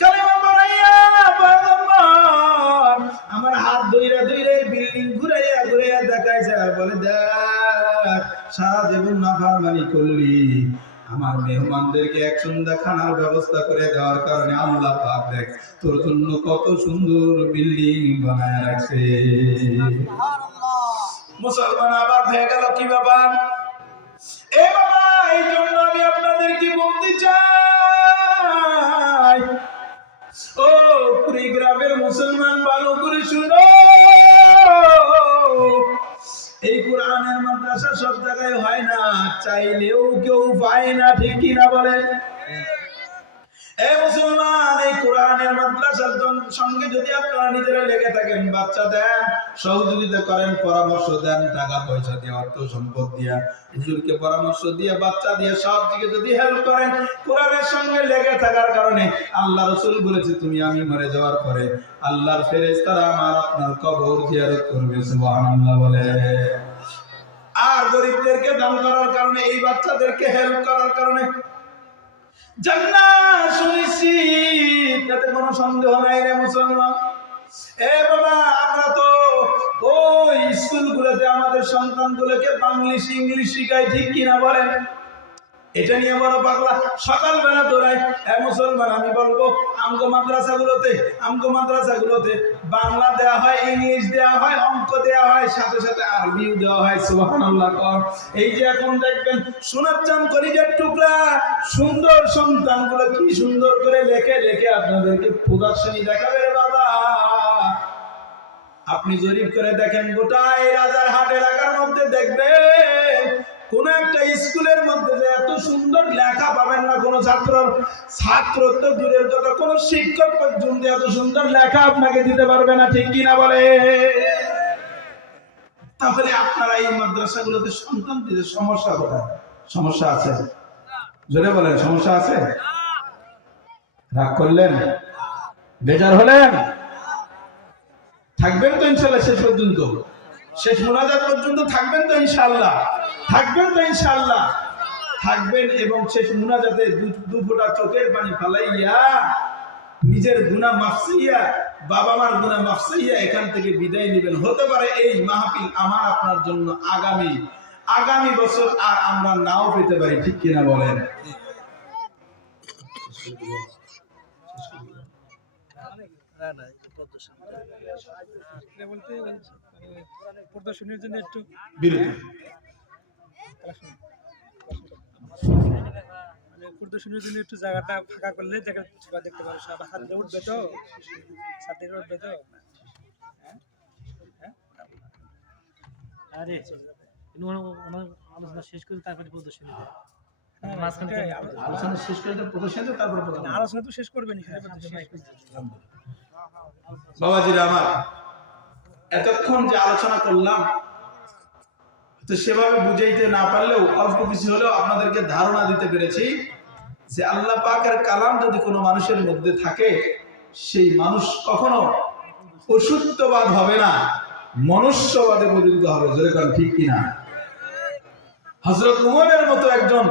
কালিমা পড়াইয়া পয়গম্বর আমার হাত ধইরা ধইরা বিল্ডিং ঘুরাইয়া দেখাইছে, আর বলে, দেখ সারা জীবন নাফরমানি করলি, আমার মেহমানদেরকে এক সন্ধ্যা খানার ব্যবস্থা করে দেওয়ার কারণে আল্লাহ পাক দেখ তোর জন্য কত সুন্দর বিল্ডিং বানায় রাখছে। মুসলমান আবার হয়ে গেল, কি ব্যাপার? এ বাবা, এই জন্য আমি আপনাদেরকে বলতে চাই, ও কুড়িগ্রামের মুসলমান, ভালো করে শুনো, এই কোরআনের মাদ্রাসা সব জায়গায় হয় না, চাইলেও কেউ পায় না, ঠিক কিনা বলে? এই মুসলমান, এই কোরআনের মাদ্রাসার সঙ্গে যদি আপনারা নিজেরা লেগে থাকেন, বাচ্চা দেন, সহযোগিতা করেন, পরামর্শ দেন, টাকা পয়সা দিয়ে, অর্থ সম্পদ দিয়ে, হুজুরকে পরামর্শ দিয়ে, বাচ্চা দিয়ে, সব দিকে যদি হেল্প করেন, কোরআনের সঙ্গে লেগে থাকার কারণে আল্লাহ রাসূল বলেছে, তুমি আমি মরে যাওয়ার পরে আল্লাহর ফেরেশতারা আমার আপনার কবর জিয়ারত করবে। সুবহানাল্লাহ বলে। আর গরিবদেরকে দান করার কারণে, এই বাচ্চাদেরকে হেল্প করার কারণে জান্নাত সুনিশ্চিত, তাতে কোনো সন্দেহ নাই রে মুসলমান। এ বাবা, আমরা তো ওই স্কুলগুলোতে আমাদের সন্তানগুলোকে বাংলিশ ইংলিশ শিখাই, ঠিক কিনা বলেন? এটা নিয়ে বড় পাগলা, সকালবেলা দৌড়াই। মুসলমান, আমি বলবো আমগো মাদ্রাসাগুলোতে বাংলা দেওয়া হয়, ইংলিশ দেওয়া হয়, অঙ্ক দেওয়া হয়, সাথে সাথে আরবিও দেওয়া হয়। সুবহানাল্লাহ। এই যে এখন দেখবেন সোনার চাঁদ কলিজার টুকরা সুন্দর সন্তানগুলো কি সুন্দর করে লেখে লেখে আপনাদেরকে প্রদর্শনী দেখাবে রে বাবা। আপনি জরিপ করে দেখেন, গোটা এই রাজারহাট এলাকার মধ্যে দেখবেন কোন একটা স্কুলের মধ্যে যে এত সুন্দর লেখা পাবেন না কোন ছাত্র তো দূরের কথা, কোন শিক্ষক পর্যন্ত এত সুন্দর লেখা আপনাকে দিতে পারবে না, ঠিক কিনা বলে? তাহলে আপনারা এই মাদ্রাসাগুলোতে সন্তান দিতে সমস্যা কোথায়? সমস্যা আছে? জোরে বলেন, সমস্যা আছে? রাগ করলেন? বেজার হলেন? থাকবেন তো ইনশাল্লাহ শেষ পর্যন্ত? শেষ মোনাজাত পর্যন্ত থাকবেন তো ইনশাআল্লাহ? থাকবেন তো ইনশাআল্লাহ? থাকবেন, এবং শেষ মোনাজাতে দু ফোঁটা চোখের পানি ফালাইয়া নিজের গুনাহ মাফসাইয়া, বাবা মার গুনাহ মাফসাইয়া এখান থেকে বিদায় নেবেন। হতে পারে এই মাহফিল আমার আপনার জন্য আগামী বছর আর আমরা নাও পেতে পারি, ঠিক কিনা বলেন? প্রদর্শনীর জন্য একটু বিরতি। প্রদর্শনীর জন্য একটু জায়গাটা ফাঁকা করলে জায়গা দেখতে পারো, সব হাতে উঠবে তো, ছাদে উঠবে তো। আরে আলোচনা শেষ করে তারপরে প্রদর্শনী আলোচনা শেষ করে প্রদর্শনী, তারপরে আলোচনা তো শেষ করবেন। বাবাজিরা আমার, এতক্ষণ যে আলোচনা করলাম তো সেভাবে বুঝাইতে না পারলেও অল্প কিছু হলেও আপনাদেরকে ধারণা দিতে পেরেছি যে আল্লাহ পাকের কালাম যদি কোনো মানুষের মধ্যে থাকে, সেই মানুষ কখনো অসুস্থবাদ হবে না, মনুষ্যবাদে পরিণত হবে। জোরে কারণ ঠিক কিনা? হযরত উমরের মতো একজন